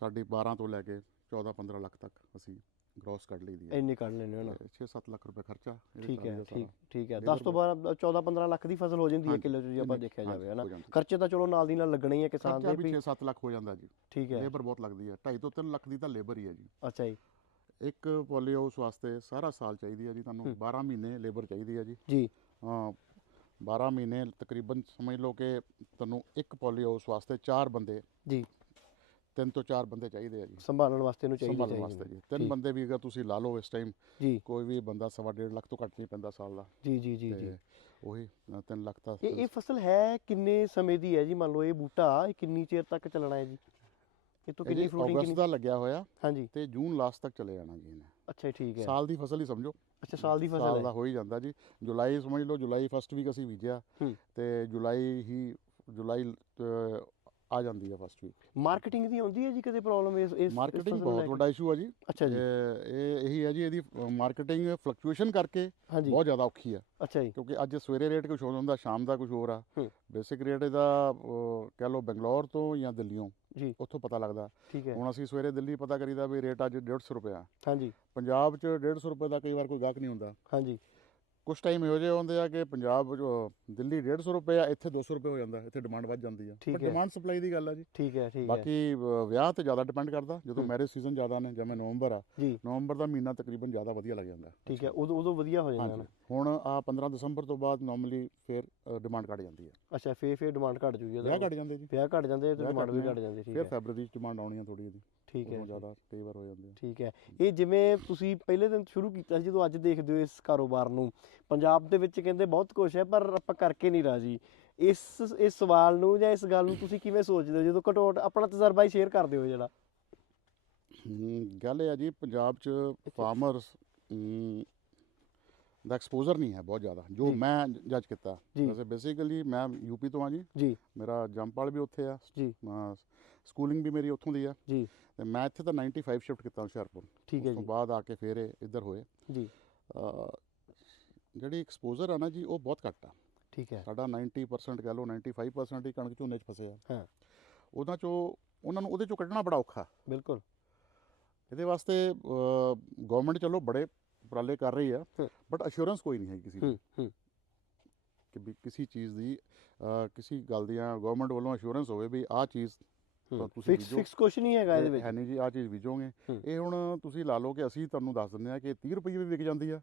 ਸਾਡੀ 12 ਤੋਂ ਲੈ ਕੇ 14-15 ਲੱਖ ਤੱਕ ਅਸੀਂ ਗ੍ਰੋਸ ਕੱਢ ਲਈ ਦੀ ਹੈ ਇੰਨੇ ਕੱਢ ਲੈਣੇ ਹੋ ਨਾ। 6-7 ਲੱਖ ਰੁਪਏ ਖਰਚਾ ਠੀਕ ਹੈ ਠੀਕ। ਠੀਕ ਹੈ। Labor 10 ਤੋਂ 12 14 15 ਲੱਖ ਦੀ ਫਸਲ ਹੋ ਜਾਂਦੀ ਹੈ ਕਿੱਲੇ ਜੇ ਆਪਾਂ ਦੇਖਿਆ ਜਾਵੇ ਹਨਾ। ਖਰਚੇ ਤਾਂ ਚਲੋ ਨਾਲ ਦੀ ਨਾਲ ਲੱਗਣੇ ਹੀ ਹੈ ਕਿਸਾਨ ਦੇ ਵੀ ਵੀ। 6-7 ਲੱਖ ਹੋ ਜਾਂਦਾ ਜੀ। ਠੀਕ ਹੈ। ਲੇਬਰ ਬਹੁਤ ਲੱਗਦੀ ਹੈ। 2.5 ਤੋਂ 3 ਲੱਖ ਦੀ ਤਾਂ ਲੇਬਰ ਹੀ ਹੈ ਜੀ। ਅੱਛਾ ਜੀ। ਇੱਕ ਪੋਲੀ ਹਾਊਸ ਵਾਸਤੇ ਸਾਰਾ ਸਾਲ ਚਾਹੀਦੀ ਹੈ ਜੀ ਤੁਹਾਨੂੰ। ਹੂੰ। 12 ਮਹੀਨੇ ਲੇਬਰ ਚਾਹੀਦੀ ਹੈ ਜੀ। ਜੀ। ਹਾਂ 12 ਮਹੀਨੇ ਤਕਰੀਬਨ ਸਮਝ ਲਓ ਕਿ ਤੁਹਾਨੂੰ ਇੱਕ ਪੋਲੀ ਹਾਊਸ ਵਾਸਤੇ 4 ਬੰਦੇ ਜੀ। ਤਿੰਨ ਤੋਂ 4 ਬੰਦੇ ਚਾਹੀਦੇ ਆ ਜੀ। ਸੰਭਾਲਣ ਵਾਸਤੇ ਇਹਨੂੰ ਚਾਹੀਦੀ ਸੰਭਾਲਣ ਚਾਹੀਦੀ ਵਾਸਤੇ ਜੀ। ਤਿੰਨ। ਬੰਦੇ ਵੀ ਅਗਰ ਤੁਸੀਂ ਲਾ ਲਓ ਇਸ ਟਾਈਮ ਜੀ। ਕੋਈ ਵੀ ਬੰਦਾ ਸਵਾ ਡੇਢ ਲੱਖ ਤੋਂ ਘੱਟ ਨਹੀਂ ਪੈਂਦਾ ਸਾਲ ਦਾ। ਜੀ ਜੀ ਜੀ ਜੀ। ਉਹੀ 3 ਲੱਖ ਦਾ ਇਹ ਇਹ ਫਸਲ ਹੈ ਕਿੰਨੇ ਸਮੇਂ ਦੀ ਹੈ ਜੀ? ਮੰਨ ਲਓ ਇਹ ਬੂਟਾ ਇਹ ਕਿੰਨੀ ਚਿਰ ਤੱਕ ਚੱਲਣਾ ਹੈ ਜੀ? ਇਹ ਤੋਂ ਕਿੰਨੀ ਫਰੂਟਿੰਗ ਕਿੰਨੀ ਦਾ ਲੱਗਿਆ ਹੋਇਆ। ਹਾਂਜੀ। ਤੇ ਜੂਨ ਲਾਸਟ ਤੱਕ ਚਲੇ ਜਾਣਾ ਜੀ ਇਹਨੇ। ਅੱਛਾ ਠੀਕ ਹੈ। ਸਾਲ ਦੀ ਫਸਲ ਹੀ ਸਮਝੋ। ਅੱਛਾ ਸਾਲ ਦੀ ਫਸਲ ਸਾਲ ਦਾ ਹੈ ਹੋ ਜਾਂਦਾ ਜੀ। ਜੁਲਾਈ ਸਮਝ ਲਓ ਜੁਲਾਈ ਫਸਟ ਵੀਕ ਅਸੀਂ ਬੀਜਿਆ। ਤੇ ਜੁਲਾਈ ਹੀ ਜੁਲਾਈ ਆ ਜਾਂਦੀ ਹੈ ਫਸਟ ਵੀਕ ਮਾਰਕੀਟਿੰਗ ਦੀ ਆਉਂਦੀ ਹੈ ਜੀ ਕਦੇ ਪ੍ਰੋਬਲਮ ਇਸ ਇਸ ਮਾਰਕੀਟਿੰਗ ਬਹੁਤ? ਵੱਡਾ ਇਸ਼ੂ ਆ ਜੀ। ਅੱਛਾ ਜੀ। ਇਹ ਇਹ ਹੈ ਜੀ ਇਹਦੀ ਮਾਰਕੀਟਿੰਗ ਫਲਕਚੁਏਸ਼ਨ ਕਰਕੇ ਬਹੁਤ ਜ਼ਿਆਦਾ ਔਖੀ ਆ। ਅੱਛਾ ਜੀ। ਕਿਉਂਕਿ ਅੱਜ ਸਵੇਰੇ ਰੇਟ ਕੁਝ ਹੋਰ ਹੁੰਦਾ ਸ਼ਾਮ ਦਾ ਕੁਝ ਹੋਰ ਆ। ਬੇਸਿਕ ਰੇਟ ਇਹਦਾ ਕਹਿ ਲਓ ਬੰਗਲੌਰ ਤੋਂ ਜਾਂ ਦਿੱਲੀੋਂ। ਜੀ। ਉੱਥੋਂ ਪਤਾ ਲੱਗਦਾ। ਹੁਣ ਅਸੀਂ ਸਵੇਰੇ ਦਿੱਲੀ ਪਤਾ ਕਰੀਦਾ ਵੀ ਰੇਟ ਅੱਜ 150 ਰੁਪਏ ਆ। ਹਾਂਜੀ। ਪੰਜਾਬ 'ਚ 150 ਰੁਪਏ ਦਾ ਕਈ ਵਾਰ ਕੋਈ ਗਾਹਕ ਨਹੀਂ ਹੁੰਦਾ। ਹਾਂਜੀ। ਕੁਝ ਟਾਈਮ ਇਹੋ ਜਿਹੇ ਹੁੰਦੇ ਆ ਕਿ ਪੰਜਾਬ ਅਹ, ਦਿੱਲੀ 150 ਰੁਪਏ ਆ ਇੱਥੇ 200 ਰੁਪਏ ਹੋ ਜਾਂਦਾ ਇੱਥੇ ਡਿਮਾਂਡ ਵੱਧ ਜਾਂਦੀ ਆ। ਪਰ। ਡਿਮਾਂਡ ਸਪਲਾਈ ਦੀ ਗੱਲ ਆ ਜੀ। ਠੀਕ ਹੈ ਠੀਕ ਹੈ। ਬਾਕੀ ਵਿਆਹ ਤੇ ਜ਼ਿਆਦਾ ਡਿਪੈਂਡ ਕਰਦਾ ਜਦੋਂ। ਮੈਰਿਜ ਸੀਜ਼ਨ ਜ਼ਿਆਦਾ ਨੇ ਜਿਵੇਂ ਨਵੰਬਰ ਆ ਜੀ। ਨਵੰਬਰ ਦਾ ਮਹੀਨਾ ਤਕਰੀਬਨ ਜ਼ਿਆਦਾ ਵਧੀਆ ਲੱਗ ਜਾਂਦਾ। ਠੀਕ ਹੈ ਉਦੋਂ ਉਦੋਂ ਵਧੀਆ ਹੋ ਜਾਂਦਾ ਹੁਣ ਆ 15 ਦਸੰਬਰ ਤੋਂ ਬਾਅਦ ਨਾਰਮਲੀ ਫਿਰ ਡਿਮਾਂਡ ਘਟ ਜਾਂਦੀ ਹੈ ਅੱਛਾ ਫੇਰ ਫੇਰ ਡਿਮਾਂਡ ਘਟ ਜੂਗੀ ਵਿਆਹ ਘਟ ਜਾਂਦੇ ਜੀ। ਵਿਆਹ ਘਟ ਜਾਂਦੇ ਤੇ ਡਿਮਾਂਡ ਵੀ ਆ। ਘਟ ਜਾਂਦੀ ਠੀਕ ਫਿਰ ਹੈ। ਫੈਬਰਵਰੀ 'ਚ ਡਿਮਾਂਡ ਆਉਣੀ ਆ ਥੋੜੀ ਜਿਹੀ। ਠੀਕ ਹੈ ਜ਼ਿਆਦਾ ਕਈ ਵਾਰ ਹੋ ਜਾਂਦੀ ਹੈ ਠੀਕ ਹੈ। ਇਹ ਜਿਵੇਂ ਤੁਸੀਂ ਪਹਿਲੇ ਦਿਨ ਸ਼ੁਰੂ ਕੀਤਾ ਸੀ ਜਦੋਂ ਅੱਜ ਦੇਖਦੇ ਹੋ ਇਸ ਕਾਰੋਬਾਰ ਨੂੰ ਪੰਜਾਬ ਦੇ ਵਿੱਚ ਕਹਿੰਦੇ ਬਹੁਤ ਕੁਝ ਹੈ ਪਰ ਆਪਾਂ ਕਰਕੇ ਨਹੀਂ ਰਾਜੀ। ਇਸ ਇਸ ਸਵਾਲ ਨੂੰ ਜਾਂ ਇਸ ਗੱਲ ਨੂੰ ਤੁਸੀਂ ਕਿਵੇਂ ਸੋਚਦੇ ਹੋ ਜਦੋਂ ਘਟੋਟ ਆਪਣਾ ਤਜਰਬਾ ਹੀ ਸ਼ੇਅਰ ਕਰਦੇ ਹੋ ਜਿਹੜਾ? ਹਮ, ਗੱਲ ਇਹ ਆ ਜੀ ਪੰਜਾਬ 'ਚ ਫਾਰਮਰਸ ਦਾ ਐਕਸਪੋਜ਼ਰ ਨਹੀਂ ਹੈ ਬਹੁਤ ਜ਼ਿਆਦਾ ਜੋ ਜੀ। ਮੈਂ ਜੱਜ ਕੀਤਾ। ਜੀ। ਵੈਸੇ ਬੇਸਿਕਲੀ ਮੈਂ ਯੂਪੀ ਤੋਂ ਆ ਜੀ। ਜੀ। ਮੇਰਾ ਜੰਪਾਲ ਵੀ ਉੱਥੇ ਆ। ਜੀ। ਸਕੂਲਿੰਗ ਵੀ ਮੇਰੀ ਉੱਥੋਂ ਦੀ ਆ। ਜੀ। ਤੇ ਮੈਂ ਇੱਥੇ ਤਾਂ 95 ਸ਼ਿਫਟ ਕੀਤਾ ਹੁਸ਼ਿਆਰਪੁਰ। ਠੀਕ ਹੈ ਉਸ ਤੋਂ ਜੀ। ਬਾਅਦ ਆ ਕੇ ਫਿਰ ਇੱਧਰ ਹੋਏ। ਜੀ। ਜਿਹੜੀ ਐਕਸਪੋਜ਼ਰ ਆ ਨਾ ਜੀ ਉਹ ਬਹੁਤ ਘੱਟ ਆ। ਠੀਕ ਹੈ। ਸਾਡਾ 90% ਕਹਿ ਲਓ 95% ਹੀ ਕਣਕ ਝੋਨੇ 'ਚ ਫਸੇ ਆ। ਹਾਂ। ਉਹਨਾਂ 'ਚੋਂ ਉਹਨਾਂ ਨੂੰ ਉਹਦੇ 'ਚੋਂ ਕੱਢਣਾ ਬੜਾ ਔਖਾ। ਬਿਲਕੁਲ। ਇਹਦੇ ਵਾਸਤੇ ਗਵਰਨਮੈਂਟ ਚਲੋ ਬੜੇ ਉਪਰਾਲੇ ਕਰ ਰਹੀ ਆ। ਬਟ ਅਸ਼ੋਰੈਂਸ ਕੋਈ ਨਹੀਂ ਹੈ ਕਿਸੇ ਹੂੰ ਕਿ ਵੀ ਕਿਸੇ ਚੀਜ਼ ਦੀ ਕਿਸੇ ਗੱਲ ਦੀਆਂ ਗਵਰਨਮੈਂਟ ਵੱਲੋਂ ਅਸ਼ੋਰੈਂਸ ਹੋਵੇ ਵੀ ਆਹ ਚੀਜ਼ ਤਾਂ ਤੁਸੀਂ ਫਿਕਸ। ਫਿਕਸ ਕੁਝ ਨਹੀਂ ਹੈਗਾ ਇਹਦੇ ਇਹ ਵਿੱਚ ਹੈ ਨਹੀਂ ਜੀ ਆਹ ਚੀਜ਼ ਬੀਜੋਗੇ। ਇਹ ਹੁਣ ਤੁਸੀਂ ਲਾ ਲਓ ਕਿ ਅਸੀਂ ਤੁਹਾਨੂੰ ਦੱਸ ਦਿੰਦੇ ਆ ਕਿ 30 ਰੁਪਏ ਵੀ ਵਿਕ ਜਾਂਦੀ ਆ।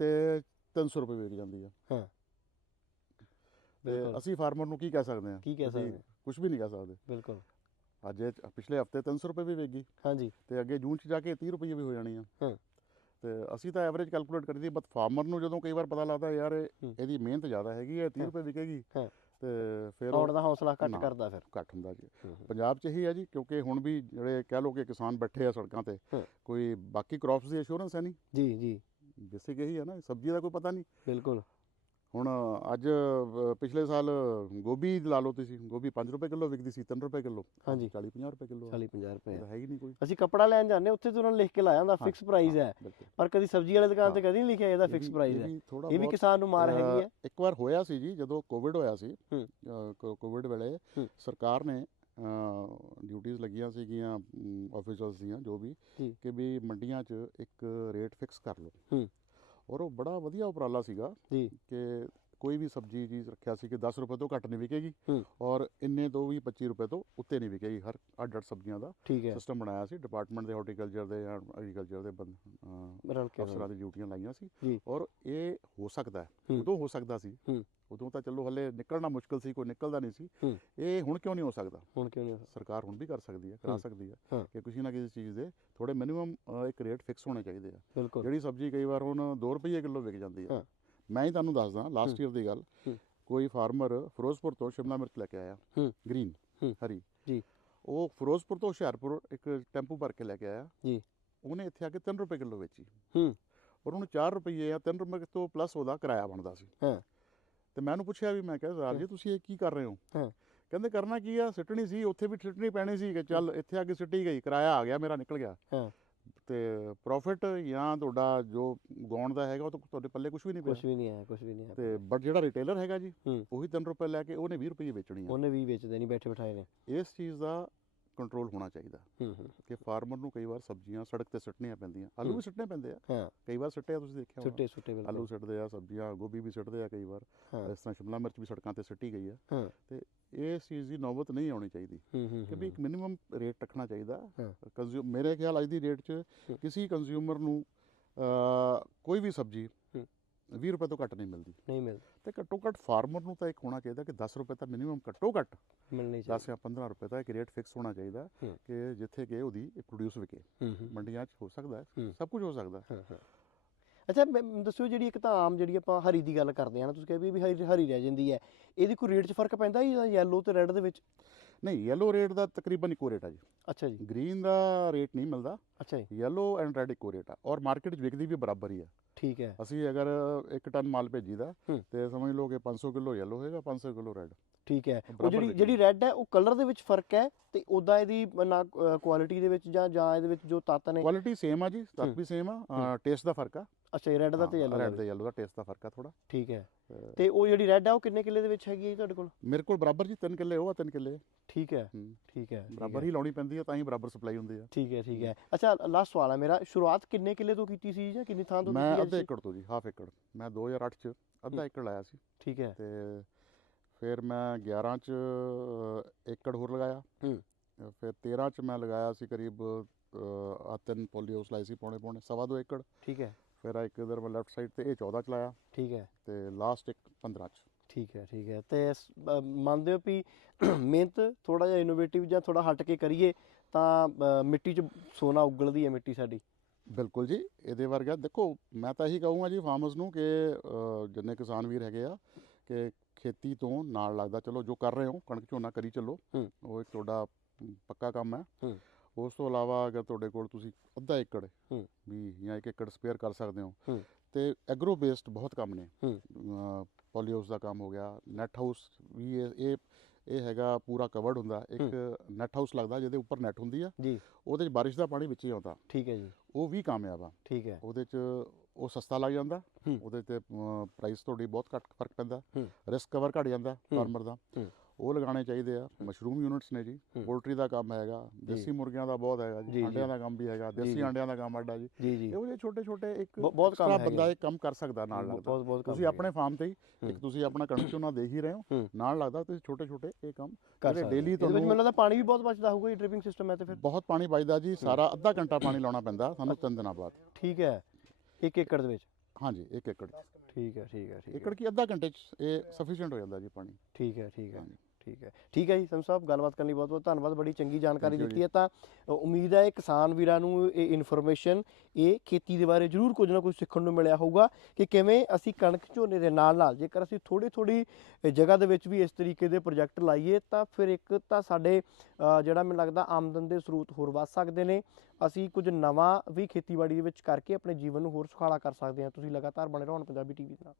ਤੇ 300 ਰੁਪਏ ਵਿਕ ਜਾਂਦੀ ਆ ਹਾਂ। ਤੇ ਅਸੀਂ ਫਾਰਮਰ ਨੂੰ ਕੀ ਕਹਿ ਸਕਦੇ ਆ ਕੀ ਕਹਿ ਸਕਦੇ? ਕੁਝ ਵੀ ਨਹੀਂ ਕਹਿ ਸਕਦੇ ਬਿਲਕੁਲ ਅੱਜ ਪਿਛਲੇ ਹਫ਼ਤੇ 300 ਰੁਪਏ ਵੀ ਵਿਕ ਗਈ ਹਾਂਜੀ ਤੇ ਅੱਗੇ ਜੂਨ ਚ ਜਾ ਕੇ 30 ਰੁਪਏ ਵੀ ਹੋ ਜਾਣੀ ਆ ਹਾਂ। ਤੇ ਅਸੀਂ ਤਾਂ ਐਵਰੇਜ ਕੈਲਕੂਲੇਟ ਕਰੀਦੀ ਬਟ ਫਾਰਮਰ ਨੂੰ ਜਦੋਂ ਕਈ ਵਾਰ ਪਤਾ ਲੱਗਦਾ ਯਾਰ। ਇਹਦੀ ਮਿਹਨਤ ਜ਼ਿਆਦਾ ਹੈਗੀ ਹੈ 30 ਹਾਂ। ਰੁਪਏ ਵਿਕੇਗੀ ਹਾਂ। ਤੇ ਫਿਰ ਆਉਣ ਦਾ ਹੌਸਲਾ ਘੱਟ ਨਾ। ਕਰਦਾ ਫਿਰ ਘੱਟ ਹੁੰਦਾ ਜੀ ਹੂੰ, ਹੂੰ। ਪੰਜਾਬ 'ਚ ਇਹੀ ਹੈ ਜੀ ਕਿਉਂਕਿ ਹੁਣ ਵੀ ਜਿਹੜੇ ਕਹਿ ਲਓ ਕਿ ਕਿਸਾਨ ਬੈਠੇ ਆ ਸੜਕਾਂ ਤੇ ਹਾਂ। ਕੋਈ ਬਾਕੀ ਕ੍ਰੌਪਸ ਦੀ ਅਸ਼ੋਰੈਂਸ ਹੈ ਨਹੀਂ ਜੀ ਜੀ ਬੇਸਿਕ ਇਹੀ ਹੈ ਨਾ ਸਬਜ਼ੀ ਦਾ ਕੋਈ ਪਤਾ ਨਹੀਂ ਬਿਲਕੁਲ ਹੁਣ ਅੱਜ ਪਿਛਲੇ ਸਾਲ ਗੋਭੀ ਲਾ ਲਓ ਤੁਸੀਂ ਗੋਭੀ 5 ਰੁਪਏ ਕਿਲੋ ਵਿਕਦੀ ਸੀ 3 ਰੁਪਏ ਕਿਲੋ। ਹਾਂਜੀ। 40 50 ਰੁਪਏ ਕਿਲੋ 40 50 ਰੁਪਏ ਹੈ ਹੀ ਨਹੀਂ ਕੋਈ। ਅਸੀਂ ਕੱਪੜਾ ਲੈਣ ਜਾਂਦੇ ਉੱਥੇ ਤੇ ਉਹਨਾਂ ਲਿਖ ਕੇ ਲਾਇਆ ਹੁੰਦਾ ਫਿਕਸ ਪ੍ਰਾਈਸ ਹਾਂ, ਪਰ ਕਦੀ ਸਬਜ਼ੀ ਵਾਲੀ ਦੁਕਾਨ ਤੇ। ਕਦੀ ਨਹੀਂ ਲਿਖਿਆ ਇਹਦਾ ਇਹ ਫਿਕਸ ਪ੍ਰਾਈਸ ਹੈ। ਇਹ ਵੀ ਕਿਸਾਨ ਨੂੰ ਮਾਰ ਹੈਗੀ ਹੈ। ਇੱਕ ਵਾਰ ਹੋਇਆ ਸੀ ਜੀ ਜਦੋਂ ਕੋਵਿਡ ਹੋਇਆ ਸੀ ਕੋਵਿਡ ਵੇਲੇ। ਸਰਕਾਰ ਨੇ ਡਿਊਟੀਆਂ ਲੱਗੀਆਂ ਸੀਗੀਆਂ ਆਫੀਸਰਸ ਦੀਆਂ ਜੋ ਵੀ। ਕਿ ਵੀ ਮੰਡੀਆਂ 'ਚ ਇੱਕ ਰੇਟ ਫਿਕਸ ਕਰ ਲਓ। ਹੂੰ। ਔਰ ਉਹ ਬੜਾ ਵਧੀਆ ਉਪਰਾਲਾ ਸੀਗਾ ਜੀ। ਕਿ ਕੋਈ ਵੀ ਸਬਜ਼ੀ ਚੀਜ਼ ਰੱਖਿਆ ਸੀ ਕਿ 10 ਰੁਪਏ ਤੋਂ ਘੱਟ ਨਹੀਂ ਵਿਕੇਗੀ। ਔਰ ਇੰਨੇ ਤੋਂ ਵੀ 25 ਰੁਪਏ ਤੋਂ ਉੱਤੇ ਨਹੀਂ ਵਿਕੇਗੀ ਹਰ ਅੱਡ ਅੱਡ ਸਬਜ਼ੀਆਂ ਦਾ ਸਿਸਟਮ ਬਣਾਇਆ ਸੀ ਡਿਪਾਰਟਮੈਂਟ ਦੇ ਹਾਰਟੀਕਲਚਰ ਦੇ ਜਾਂ ਐਗਰੀਕਲਚਰ ਦੇ ਅਫਸਰਾਂ ਦੀ ਡਿਊਟੀਆਂ ਲਾਈਆਂ ਸੀ ਜੀ। ਔਰ ਇਹ ਹੋ ਸਕਦਾ ਹੈ। ਉਦੋਂ ਹੋ ਸਕਦਾ ਸੀ। ਉਦੋਂ ਤਾਂ ਚਲੋ ਹਲੇ ਨਿਕਲਣਾ ਮੁਸ਼ਕਲ ਸੀ ਕੋਈ ਨਿਕਲਦਾ ਨਹੀਂ ਸੀ। ਇਹ ਹੁਣ ਕਿਉਂ ਨਹੀਂ ਹੋ ਸਕਦਾ ਹੁਣ ਕਿਉਂ ਨਹੀਂ ਸਰਕਾਰ ਹੁਣ ਵੀ ਕਰ ਸਕਦੀ ਹੈ ਕਰਾ। ਸਕਦੀ ਹਾਂ। ਕਿ ਕਿਸੇ ਨਾ ਕਿਸੇ ਚੀਜ਼ ਦੇ ਥੋੜੇ ਮਿਨੀਮਮ ਇੱਕ ਰੇਟ ਫਿਕਸ ਹੋਣੇ ਚਾਹੀਦੇ ਆ ਜਿਹੜੀ ਸਬਜ਼ੀ ਕਈ ਵਾਰ ਹੁਣ 2 ਰੁਪਏ ਕਿਲੋ ਵਿਕ ਜਾਂਦੀ ਹਾਂ। ਮੈਂ ਹੀ ਤੁਹਾਨੂੰ ਦੱਸਦਾ ਲਾਸਟ ਈਅਰ ਦੀ ਗੱਲ। ਕੋਈ ਫਾਰਮਰ ਫਿਰੋਜ਼ਪੁਰ ਤੋਂ ਸ਼ਿਮਲਾ ਮਿਰਚ ਲੈ ਕੇ ਆਇਆ। ਗ੍ਰੀਨ। ਹਰੀ ਜੀ। ਉਹ ਫਿਰੋਜ਼ਪੁਰ ਤੋਂ ਹੁਸ਼ਿਆਰਪੁਰ ਇੱਕ ਟੈਂਪੂ ਭਰ ਕੇ ਲੈ ਕੇ ਆਇਆ ਜੀ। ਉਹਨੇ ਇੱਥੇ ਆ ਕੇ 3 ਰੁਪਏ ਕਿਲੋ ਵੇਚੀ ਹੂੰ। ਔਰ ਉਹਨੂੰ 4 ਰੁਪਏ ਜਾਂ 3 ਰੁਪਏ ਤੋਂ ਪਲੱਸ ਉਹਦਾ ਕਿਰਾਇਆ ਬਣਦਾ ਸੀ ਹਾਂ। ਤੇ ਮੈਂ ਉਹਨੂੰ ਪੁੱਛਿਆ ਵੀ ਮੈਂ ਕਿਹਾ ਸਰ ਜੀ ਤੁਸੀਂ ਇਹ ਕੀ ਕਰ ਰਹੇ ਹੋ ਹਾਂ। ਕਹਿੰਦੇ ਕਰਨਾ ਕੀ ਆ ਸਿੱਟਣੀ ਸੀ ਉੱਥੇ ਵੀ ਸਿੱਟਣੀ ਪੈਣੀ ਸੀ ਕਿ ਚੱਲ ਇੱਥੇ ਆ ਕੇ ਸਿੱਟੀ ਗਈ ਕਿਰਾਇਆ ਆ ਗਿਆ ਮੇਰਾ ਨਿਕਲ ਗਿਆ ਹਾਂ। ਤੇ ਪ੍ਰੋਫਿਟ ਜਾਂ ਤੁਹਾਡਾ ਜੋ ਗਾਉਣ ਦਾ ਹੈਗਾ ਉਹ ਤਾਂ ਤੁਹਾਡੇ ਪੱਲੇ ਕੁਝ ਵੀ ਨਹੀਂ ਕੁਝ ਪਿਆ ਵੀ ਨਹੀਂ ਹੈ ਕੁਝ ਵੀ ਨਹੀਂ ਹੈ ਤੇ ਬਟ ਜਿਹੜਾ ਰਿਟੇਲਰ ਹੈਗਾ ਜੀ। ਉਹੀ 3 ਰੁਪਏ ਲੈ ਕੇ ਉਹਨੇ 20 ਰੁਪਏ ਵੇਚਣੀ ਆ। ਉਹਨੇ ਵੀ ਵੇਚਦੇ ਨਹੀਂ ਬੈਠੇ ਬਿਠਾਏ ਨੇ। ਇਸ ਚੀਜ਼ ਦਾ ਕੰਟਰੋਲ ਹੋਣਾ ਚਾਹੀਦਾ ਕਿ ਫਾਰਮਰ ਨੂੰ ਕਈ ਵਾਰ ਸਬਜ਼ੀਆਂ ਸੜਕ ਤੇ ਸਿੱਟਣੀਆਂ ਪੈਂਦੀਆਂ ਆਲੂ। ਵੀ ਸਿੱਟਣੇ ਪੈਂਦੇ ਆ ਹਾਂ ਕਈ ਵਾਰ ਸਿੱਟਿਆ ਤੁਸੀਂ ਦੇਖਿਆ। ਛੁੱਟੇ ਛੁੱਟੇ ਬਿਲਕੁਲ ਆਲੂ ਸਿੱਟਦੇ ਆ ਸਬਜ਼ੀਆਂ ਗੋਭੀ ਵੀ ਸਿੱਟਦੇ ਆ ਕਈ ਵਾਰ ਇਸ ਤਰ੍ਹਾਂ ਸ਼ਿਮਲਾ ਮਿਰਚ ਵੀ ਸੜਕਾਂ ਤੇ ਸਿੱਟੀ ਗਈ ਆ। ਤੇ ਇਸ ਚੀਜ਼ ਦੀ ਨੌਬਤ ਨਹੀਂ ਆਉਣੀ ਚਾਹੀਦੀ ਕਿ ਵੀ ਇੱਕ ਮਿਨੀਮਮ ਰੇਟ ਰੱਖਣਾ ਚਾਹੀਦਾ। ਕੰਜ਼ਿਊਮ ਮੇਰੇ ਖਿਆਲ ਅੱਜ ਦੀ ਡੇਟ 'ਚ। ਕਿਸੇ ਕੰਜ਼ਿਊਮਰ ਨੂੰ ਕੋਈ ਵੀ ਸਬਜ਼ੀ। 20 ਰੁਪਏ ਤੋਂ ਘੱਟ ਨਹੀਂ ਮਿਲਦੀ। ਨਹੀਂ ਮਿਲ ਤੇ ਘੱਟੋ ਘੱਟ ਫਾਰਮਰ ਨੂੰ ਤਾਂ ਇੱਕ ਹੋਣਾ ਚਾਹੀਦਾ ਕਿ 10 ਰੁਪਏ ਤਾਂ ਮਿਨੀਮਮ ਘੱਟੋ ਘੱਟ ਮਿਲਣੀ 10 ਚਾਹੀਦੀ। ਜਾਂ 15 ਰੁਪਏ ਦਾ ਇੱਕ ਰੇਟ ਫਿਕਸ ਹੋਣਾ ਚਾਹੀਦਾ। ਕਿ ਜਿੱਥੇ ਕਿ ਉਹਦੀ ਪ੍ਰੋਡਿਊਸ ਵਿਕੇ। ਮੰਡੀਆਂ 'ਚ ਹੋ ਸਕਦਾ। ਸਭ ਕੁਝ ਹੋ ਸਕਦਾ ਅੱਛਾ ਦੱਸਿਓ ਜਿਹੜੀ ਇੱਕ ਤਾਂ ਆਮ ਜਿਹੜੀ ਆਪਾਂ ਹਰੀ ਦੀ ਗੱਲ ਕਰਦੇ ਆ ਨਾ ਤੁਸੀਂ ਕਹਿੰਦੇ ਵੀ ਵੀ ਹਰੀ ਹਰੀ ਰਹਿ ਜਾਂਦੀ ਹੈ। ਇਹਦੀ ਕੋਈ ਰੇਟ 'ਚ ਫ਼ਰਕ ਪੈਂਦਾ ਜਾਂ ਯੈਲੋ ਤੇ ਰੈੱਡ ਦੇ ਵਿੱਚ? ਨਹੀਂ ਯੈਲੋ ਰੇਟ ਦਾ ਤਕਰੀਬਨ ਇੱਕੋ ਰੇਟ ਆ ਜੀ। ਅੱਛਾ ਜੀ। ਗ੍ਰੀਨ ਦਾ ਰੇਟ ਨਹੀਂ ਮਿਲਦਾ। ਅੱਛਾ ਜੀ। ਯੈਲੋ ਐਂਡ ਰੈਡ ਇੱਕੋ ਰੇਟ ਆ। ਔਰ ਮਾਰਕੀਟ 'ਚ ਵਿਕਦੀ ਵੀ ਬਰਾਬਰ ਹੀ ਆ। ਠੀਕ ਹੈ। ਅਸੀਂ ਅਗਰ ਇੱਕ ਟਨ ਮਾਲ ਭੇਜੀਦਾ। ਤੇ ਸਮਝ ਲਓ ਕਿ 500 ਕਿਲੋ ਯੈਲੋ ਹੋਏਗਾ 500 ਕਿਲੋ ਰੈਡ ਠੀਕ ਹੈ। ਉਹ ਜਿਹੜੀ। ਜਿਹੜੀ ਰੈੱਡ ਹੈ ਉਹ ਕਲਰ ਦੇ ਵਿੱਚ ਫ਼ਰਕ ਹੈ ਤੇ ਉਦਾਂ ਇਹਦੀ ਨਾ ਕੁਆਲਿਟੀ ਦੇ ਵਿੱਚ ਜਾਂ ਜਾਂ ਇਹਦੇ ਵਿੱਚ ਜੋ ਤੱਤ ਨੇ ਕੁਆਲਿਟੀ ਸੇਮ ਆ ਜੀ ਹੂੰ। ਤੱਤ ਵੀ ਸੇਮ ਆ ਟੇਸਟ ਦਾ ਫ਼ਰਕ ਆ। ਅੱਛਾ ਇਹ ਰੈੱਡ ਦਾ ਤੇ ਯੈਲੋ ਰੈਡ ਦਾ yellow ਦਾ ਟੇਸਟ ਦਾ ਫ਼ਰਕ ਆ ਥੋੜਾ ਠੀਕ ਹੈ। ਤੇ ਉਹ ਜਿਹੜੀ ਰੈੱਡ ਹੈ ਉਹ ਕਿੰਨੇ ਕਿੱਲੇ ਦੇ ਵਿੱਚ ਹੈਗੀ ਹੈ ਤੁਹਾਡੇ ਕੋਲ? ਮੇਰੇ ਕੋਲ ਬਰਾਬਰ ਜੀ 3 ਕਿੱਲੇ ਉਹ ਆ 3 ਕਿੱਲੇ। ਠੀਕ ਹੈ ਹੂੰ। ਠੀਕ ਹੈ ਬਰਾਬਰ ਹੈ। ਹੀ ਲਾਉਣੀ ਪੈਂਦੀ ਆ ਤਾਂ ਹੀ ਬਰਾਬਰ ਸਪਲਾਈ ਹੁੰਦੀ ਆ। ਠੀਕ ਹੈ ਠੀਕ ਹੈ। ਅੱਛਾ ਲਾਸਟ ਸਵਾਲ ਹੈ ਮੇਰਾ। ਸ਼ੁਰੂਆਤ ਕਿੰਨੇ ਕਿੱਲੇ ਤੋਂ ਕੀਤੀ ਸੀ ਜਾਂ ਕਿੰਨੀ ਥਾਂ ਤੋਂ ਮੈਂ ਕੀਤੀ ਹੈ ਅੱਧੇ? ਏਕੜ ਤੋਂ ਜੀ ਹਾਫ ਏਕੜ। ਮੈਂ 2008 ਚ ਅੱਧਾ ਏਕੜ ਲਾਇਆ ਸੀ। ਠੀਕ ਹੈ। ਤੇ ਫਿਰ ਮੈਂ 11 ਚ ਏਕੜ ਹੋਰ ਲਗਾਇਆ। ਹੂੰ। ਫਿਰ 13 ਚ ਮੈਂ ਲਗਾਇਆ ਸੀ ਕਰੀਬ ਆ ਤਿੰਨ ਪੋਲੀਓਸ ਲਾਈ ਸੀ ਪੌਣੇ ਪੌਣੇ ਸਵਾ ਦੋ ਏਕੜ। ਠੀਕ ਹੈ। ਫਿਰ ਆ ਇੱਕ ਇਧਰ ਮੈਂ ਲੈਫਟ ਸਾਈਡ ਤੇ ਇਹ 14 ਚ ਲਾਇਆ। ਠੀਕ ਹੈ। ਤੇ ਲਾਸਟ ਇੱਕ 15 ਚ। ਠੀਕ ਹੈ ਠੀਕ ਹੈ। ਤੇ ਮੰਨਦੇ ਹੋ ਵੀ ਮਿਹਨਤ ਥੋੜਾ ਜਿਹਾ ਇਨੋਵੇਟਿਵ ਜਾਂ ਥੋੜਾ ਹਟ ਕੇ ਕਰੀਏ ਤਾਂ ਮਿੱਟੀ 'ਚ ਸੋਨਾ ਉਗਲਦੀ ਹੈ ਮਿੱਟੀ ਸਾਡੀ। ਬਿਲਕੁਲ ਜੀ ਇਹਦੇ ਵਰਗਾ ਦੇਖੋ ਮੈਂ ਤਾਂ ਇਹੀ ਕਹੂੰਗਾ ਜੀ ਫਾਰਮਰਸ ਨੂੰ ਕਿ ਜਿੰਨੇ ਕਿਸਾਨ ਵੀਰ ਹੈਗੇ ਆ ਕਿ ਖੇਤੀ ਤੋਂ ਨਾਲ ਲੱਗਦਾ ਚਲੋ ਜੋ ਕਰ ਰਹੇ ਹੋ ਕਣਕ ਝੋਨਾ ਕਰੀ ਚੱਲੋ ਹੂੰ। ਉਹ ਇੱਕ ਤੁਹਾਡਾ ਪੱਕਾ ਕੰਮ ਹੈ ਹੂੰ। ਉਸ ਤੋਂ ਇਲਾਵਾ ਅਗਰ ਤੁਹਾਡੇ ਕੋਲ ਤੁਸੀਂ ਅੱਧਾ ਏਕੜ ਹੂੰ। ਵੀ ਜਾਂ ਇੱਕ ਏਕੜ ਸਪੇਅਰ ਕਰ ਸਕਦੇ ਹੋ ਹੂੰ। ਤੇ ਐਗਰੋ ਬੇਸਡ ਬਹੁਤ ਕੰਮ ਨੇ ਹੂੰ। ਪੋਲੀਓਸ ਦਾ ਕੰਮ ਹੋ ਗਿਆ ਨੈਟ ਹਾਊਸ ਵੀ ਇਹ ਇਹ ਇਹ ਹੈਗਾ ਪੂਰਾ ਕਵਰਡ ਹੁੰਦਾ ਇੱਕ ਨੈਟ ਹਾਊਸ ਲੱਗਦਾ ਜਿਹਦੇ ਉੱਪਰ ਨੈਟ ਹੁੰਦੀ ਆ ਜੀ ਉਹਦੇ 'ਚ ਬਾਰਿਸ਼ ਦਾ ਪਾਣੀ ਵਿੱਚ ਹੀ ਆਉਂਦਾ ਠੀਕ ਹੈ ਜੀ ਉਹ ਵੀ ਕਾਮਯਾਬ ਆ ਠੀਕ ਹੈ ਉਹਦੇ 'ਚ ਉਹ ਸਸਤਾ ਲੱਗ ਜਾਂਦਾ ਹੂੰ। ਉਹਦੇ ਤੇ ਪ੍ਰਾਈਸ ਤੁਹਾਡੀ ਬਹੁਤ ਘੱਟ ਫ਼ਰਕ ਪੈਂਦਾ ਹੂੰ। ਰਿਸਕ ਕਵਰ ਘਟ ਜਾਂਦਾ ਫਾਰਮਰ ਦਾ ਹੂੰ। ਉਹ ਲਗਾਉਣੇ ਚਾਹੀਦੇ ਆ ਮਸ਼ਰੂਮ ਯੂਨਿਟਸ ਨੇ ਜੀ ਹੂੰ। ਪੋਲਟਰੀ ਦਾ ਕੰਮ ਹੈਗਾ ਦੇਸੀ ਮੁਰਗੀਆਂ ਦਾ ਬਹੁਤ ਹੈਗਾ ਜੀ। ਅੰਡਿਆਂ ਦਾ ਕੰਮ ਵੀ ਹੈਗਾ ਦੇਸੀ। ਅੰਡਿਆਂ ਦਾ ਕੰਮ ਅੱਡਾ ਜੀ ਇਹੋ ਜਿਹੇ ਛੋਟੇ ਛੋਟੇ ਇੱਕ ਬਹੁ- ਬਹੁਤ ਕੰਮ ਹੈਗੇ ਬੰਦਾ। ਇਹ ਕੰਮ ਕਰ ਸਕਦਾ ਨਾਲ ਲੱਗਦਾ ਤੁਸੀਂ। ਆਪਣੇ ਫਾਰਮ ਤੇ ਹੀ ਹੂੰ। ਇੱਕ ਤੁਸੀਂ ਆਪਣਾ ਝੋਨਾ ਦੇਖ ਹੀ ਰਹੇ ਹੋ ਹੂੰ। ਨਾਲ ਲੱਗਦਾ ਤੁਸੀਂ ਛੋਟੇ ਛੋਟੇ ਇਹ ਕੰਮ ਜਿਹੜੇ ਵਿੱਚ ਤੁਹਾਨੂੰ- ਮੈਨੂੰ ਲੱਗਦਾ ਪਾਣੀ ਵੀ ਬਹੁਤ ਬਚਦਾ ਹੋਊਗਾ ਇਹ ਡ੍ਰਿਪਿੰਗ ਸਿਸਟਮ ਹੈ ਤੇ ਫਿਰ ਬਹੁਤ ਪਾਣੀ ਬਚਦਾ ਜੀ ਸਾਰਾ ਅੱਧਾ ਘੰਟਾ ਪਾਣੀ ਲਾਉਣਾ ਪੈਂਦਾ ਸਾਨੂੰ ਤਿੰਨ ਦਿਨਾਂ ਬਾਅਦ ਠੀਕ ਹੈ ਇੱਕ ਏਕੜ ਦੇ ਵਿੱਚ? ਹਾਂਜੀ ਇੱਕ ਏਕੜ। ਠੀਕ ਹੈ ਠੀਕ ਹੈ ਠੀਕ ਹੈ। ਏਕੜ ਕੀ ਅੱਧਾ ਘੰਟੇ ਚ ਇਹ ਸਫੀਸ਼ੀਐਂਟ ਹੋ ਜਾਂਦਾ ਜੀ ਪਾਣੀ। ਠੀਕ ਹੈ ਠੀਕ ਹੈ। ਹਾਂਜੀ। ਠੀਕ ਹੈ। ਠੀਕ ਹੈ ਜੀ ਸੰਤ ਸਾਹਿਬ ਗੱਲਬਾਤ ਕਰਨ ਲਈ ਬਹੁਤ ਬਹੁਤ ਧੰਨਵਾਦ ਬੜੀ ਚੰਗੀ ਜਾਣਕਾਰੀ ਦਿੱਤੀ ਹੈ ਤਾਂ ਉਮੀਦ ਹੈ ਕਿਸਾਨ ਵੀਰਾਂ ਨੂੰ ਇਹ ਇਨਫੋਰਮੇਸ਼ਨ ਇਹ ਖੇਤੀ ਦੇ ਬਾਰੇ ਜ਼ਰੂਰ ਕੁਝ ਨਾ ਕੁਝ ਸਿੱਖਣ ਨੂੰ ਮਿਲਿਆ ਹੋਊਗਾ ਕਿ ਕਿਵੇਂ ਅਸੀਂ ਕਣਕ ਝੋਨੇ ਦੇ ਨਾਲ ਨਾਲ ਜੇਕਰ ਅਸੀਂ ਥੋੜੀ ਥੋੜੀ ਜਗ੍ਹਾ ਦੇ ਵਿੱਚ ਵੀ ਇਸ ਤਰੀਕੇ ਦੇ ਪ੍ਰੋਜੈਕਟ ਲਾਈਏ ਤਾਂ ਫਿਰ ਇੱਕ ਤਾਂ ਸਾਡੇ ਜਿਹੜਾ ਮੈਨੂੰ ਲੱਗਦਾ ਆਮਦਨ ਦੇ ਸਰੋਤ ਹੋਰ ਵੱਧ ਸਕਦੇ ਨੇ। ਅਸੀਂ ਕੁਝ ਨਵਾਂ ਵੀ ਖੇਤੀਬਾੜੀ ਦੇ ਵਿੱਚ ਕਰਕੇ ਆਪਣੇ ਜੀਵਨ ਨੂੰ ਹੋਰ ਸੁਖਾਲਾ ਕਰ ਸਕਦੇ ਹਾਂ। ਤੁਸੀਂ ਲਗਾਤਾਰ ਬਣੇ ਰਹੋ ਹੁਣ ਪੰਜਾਬੀ ਟੀਵੀ ਦੇ ਨਾਲ।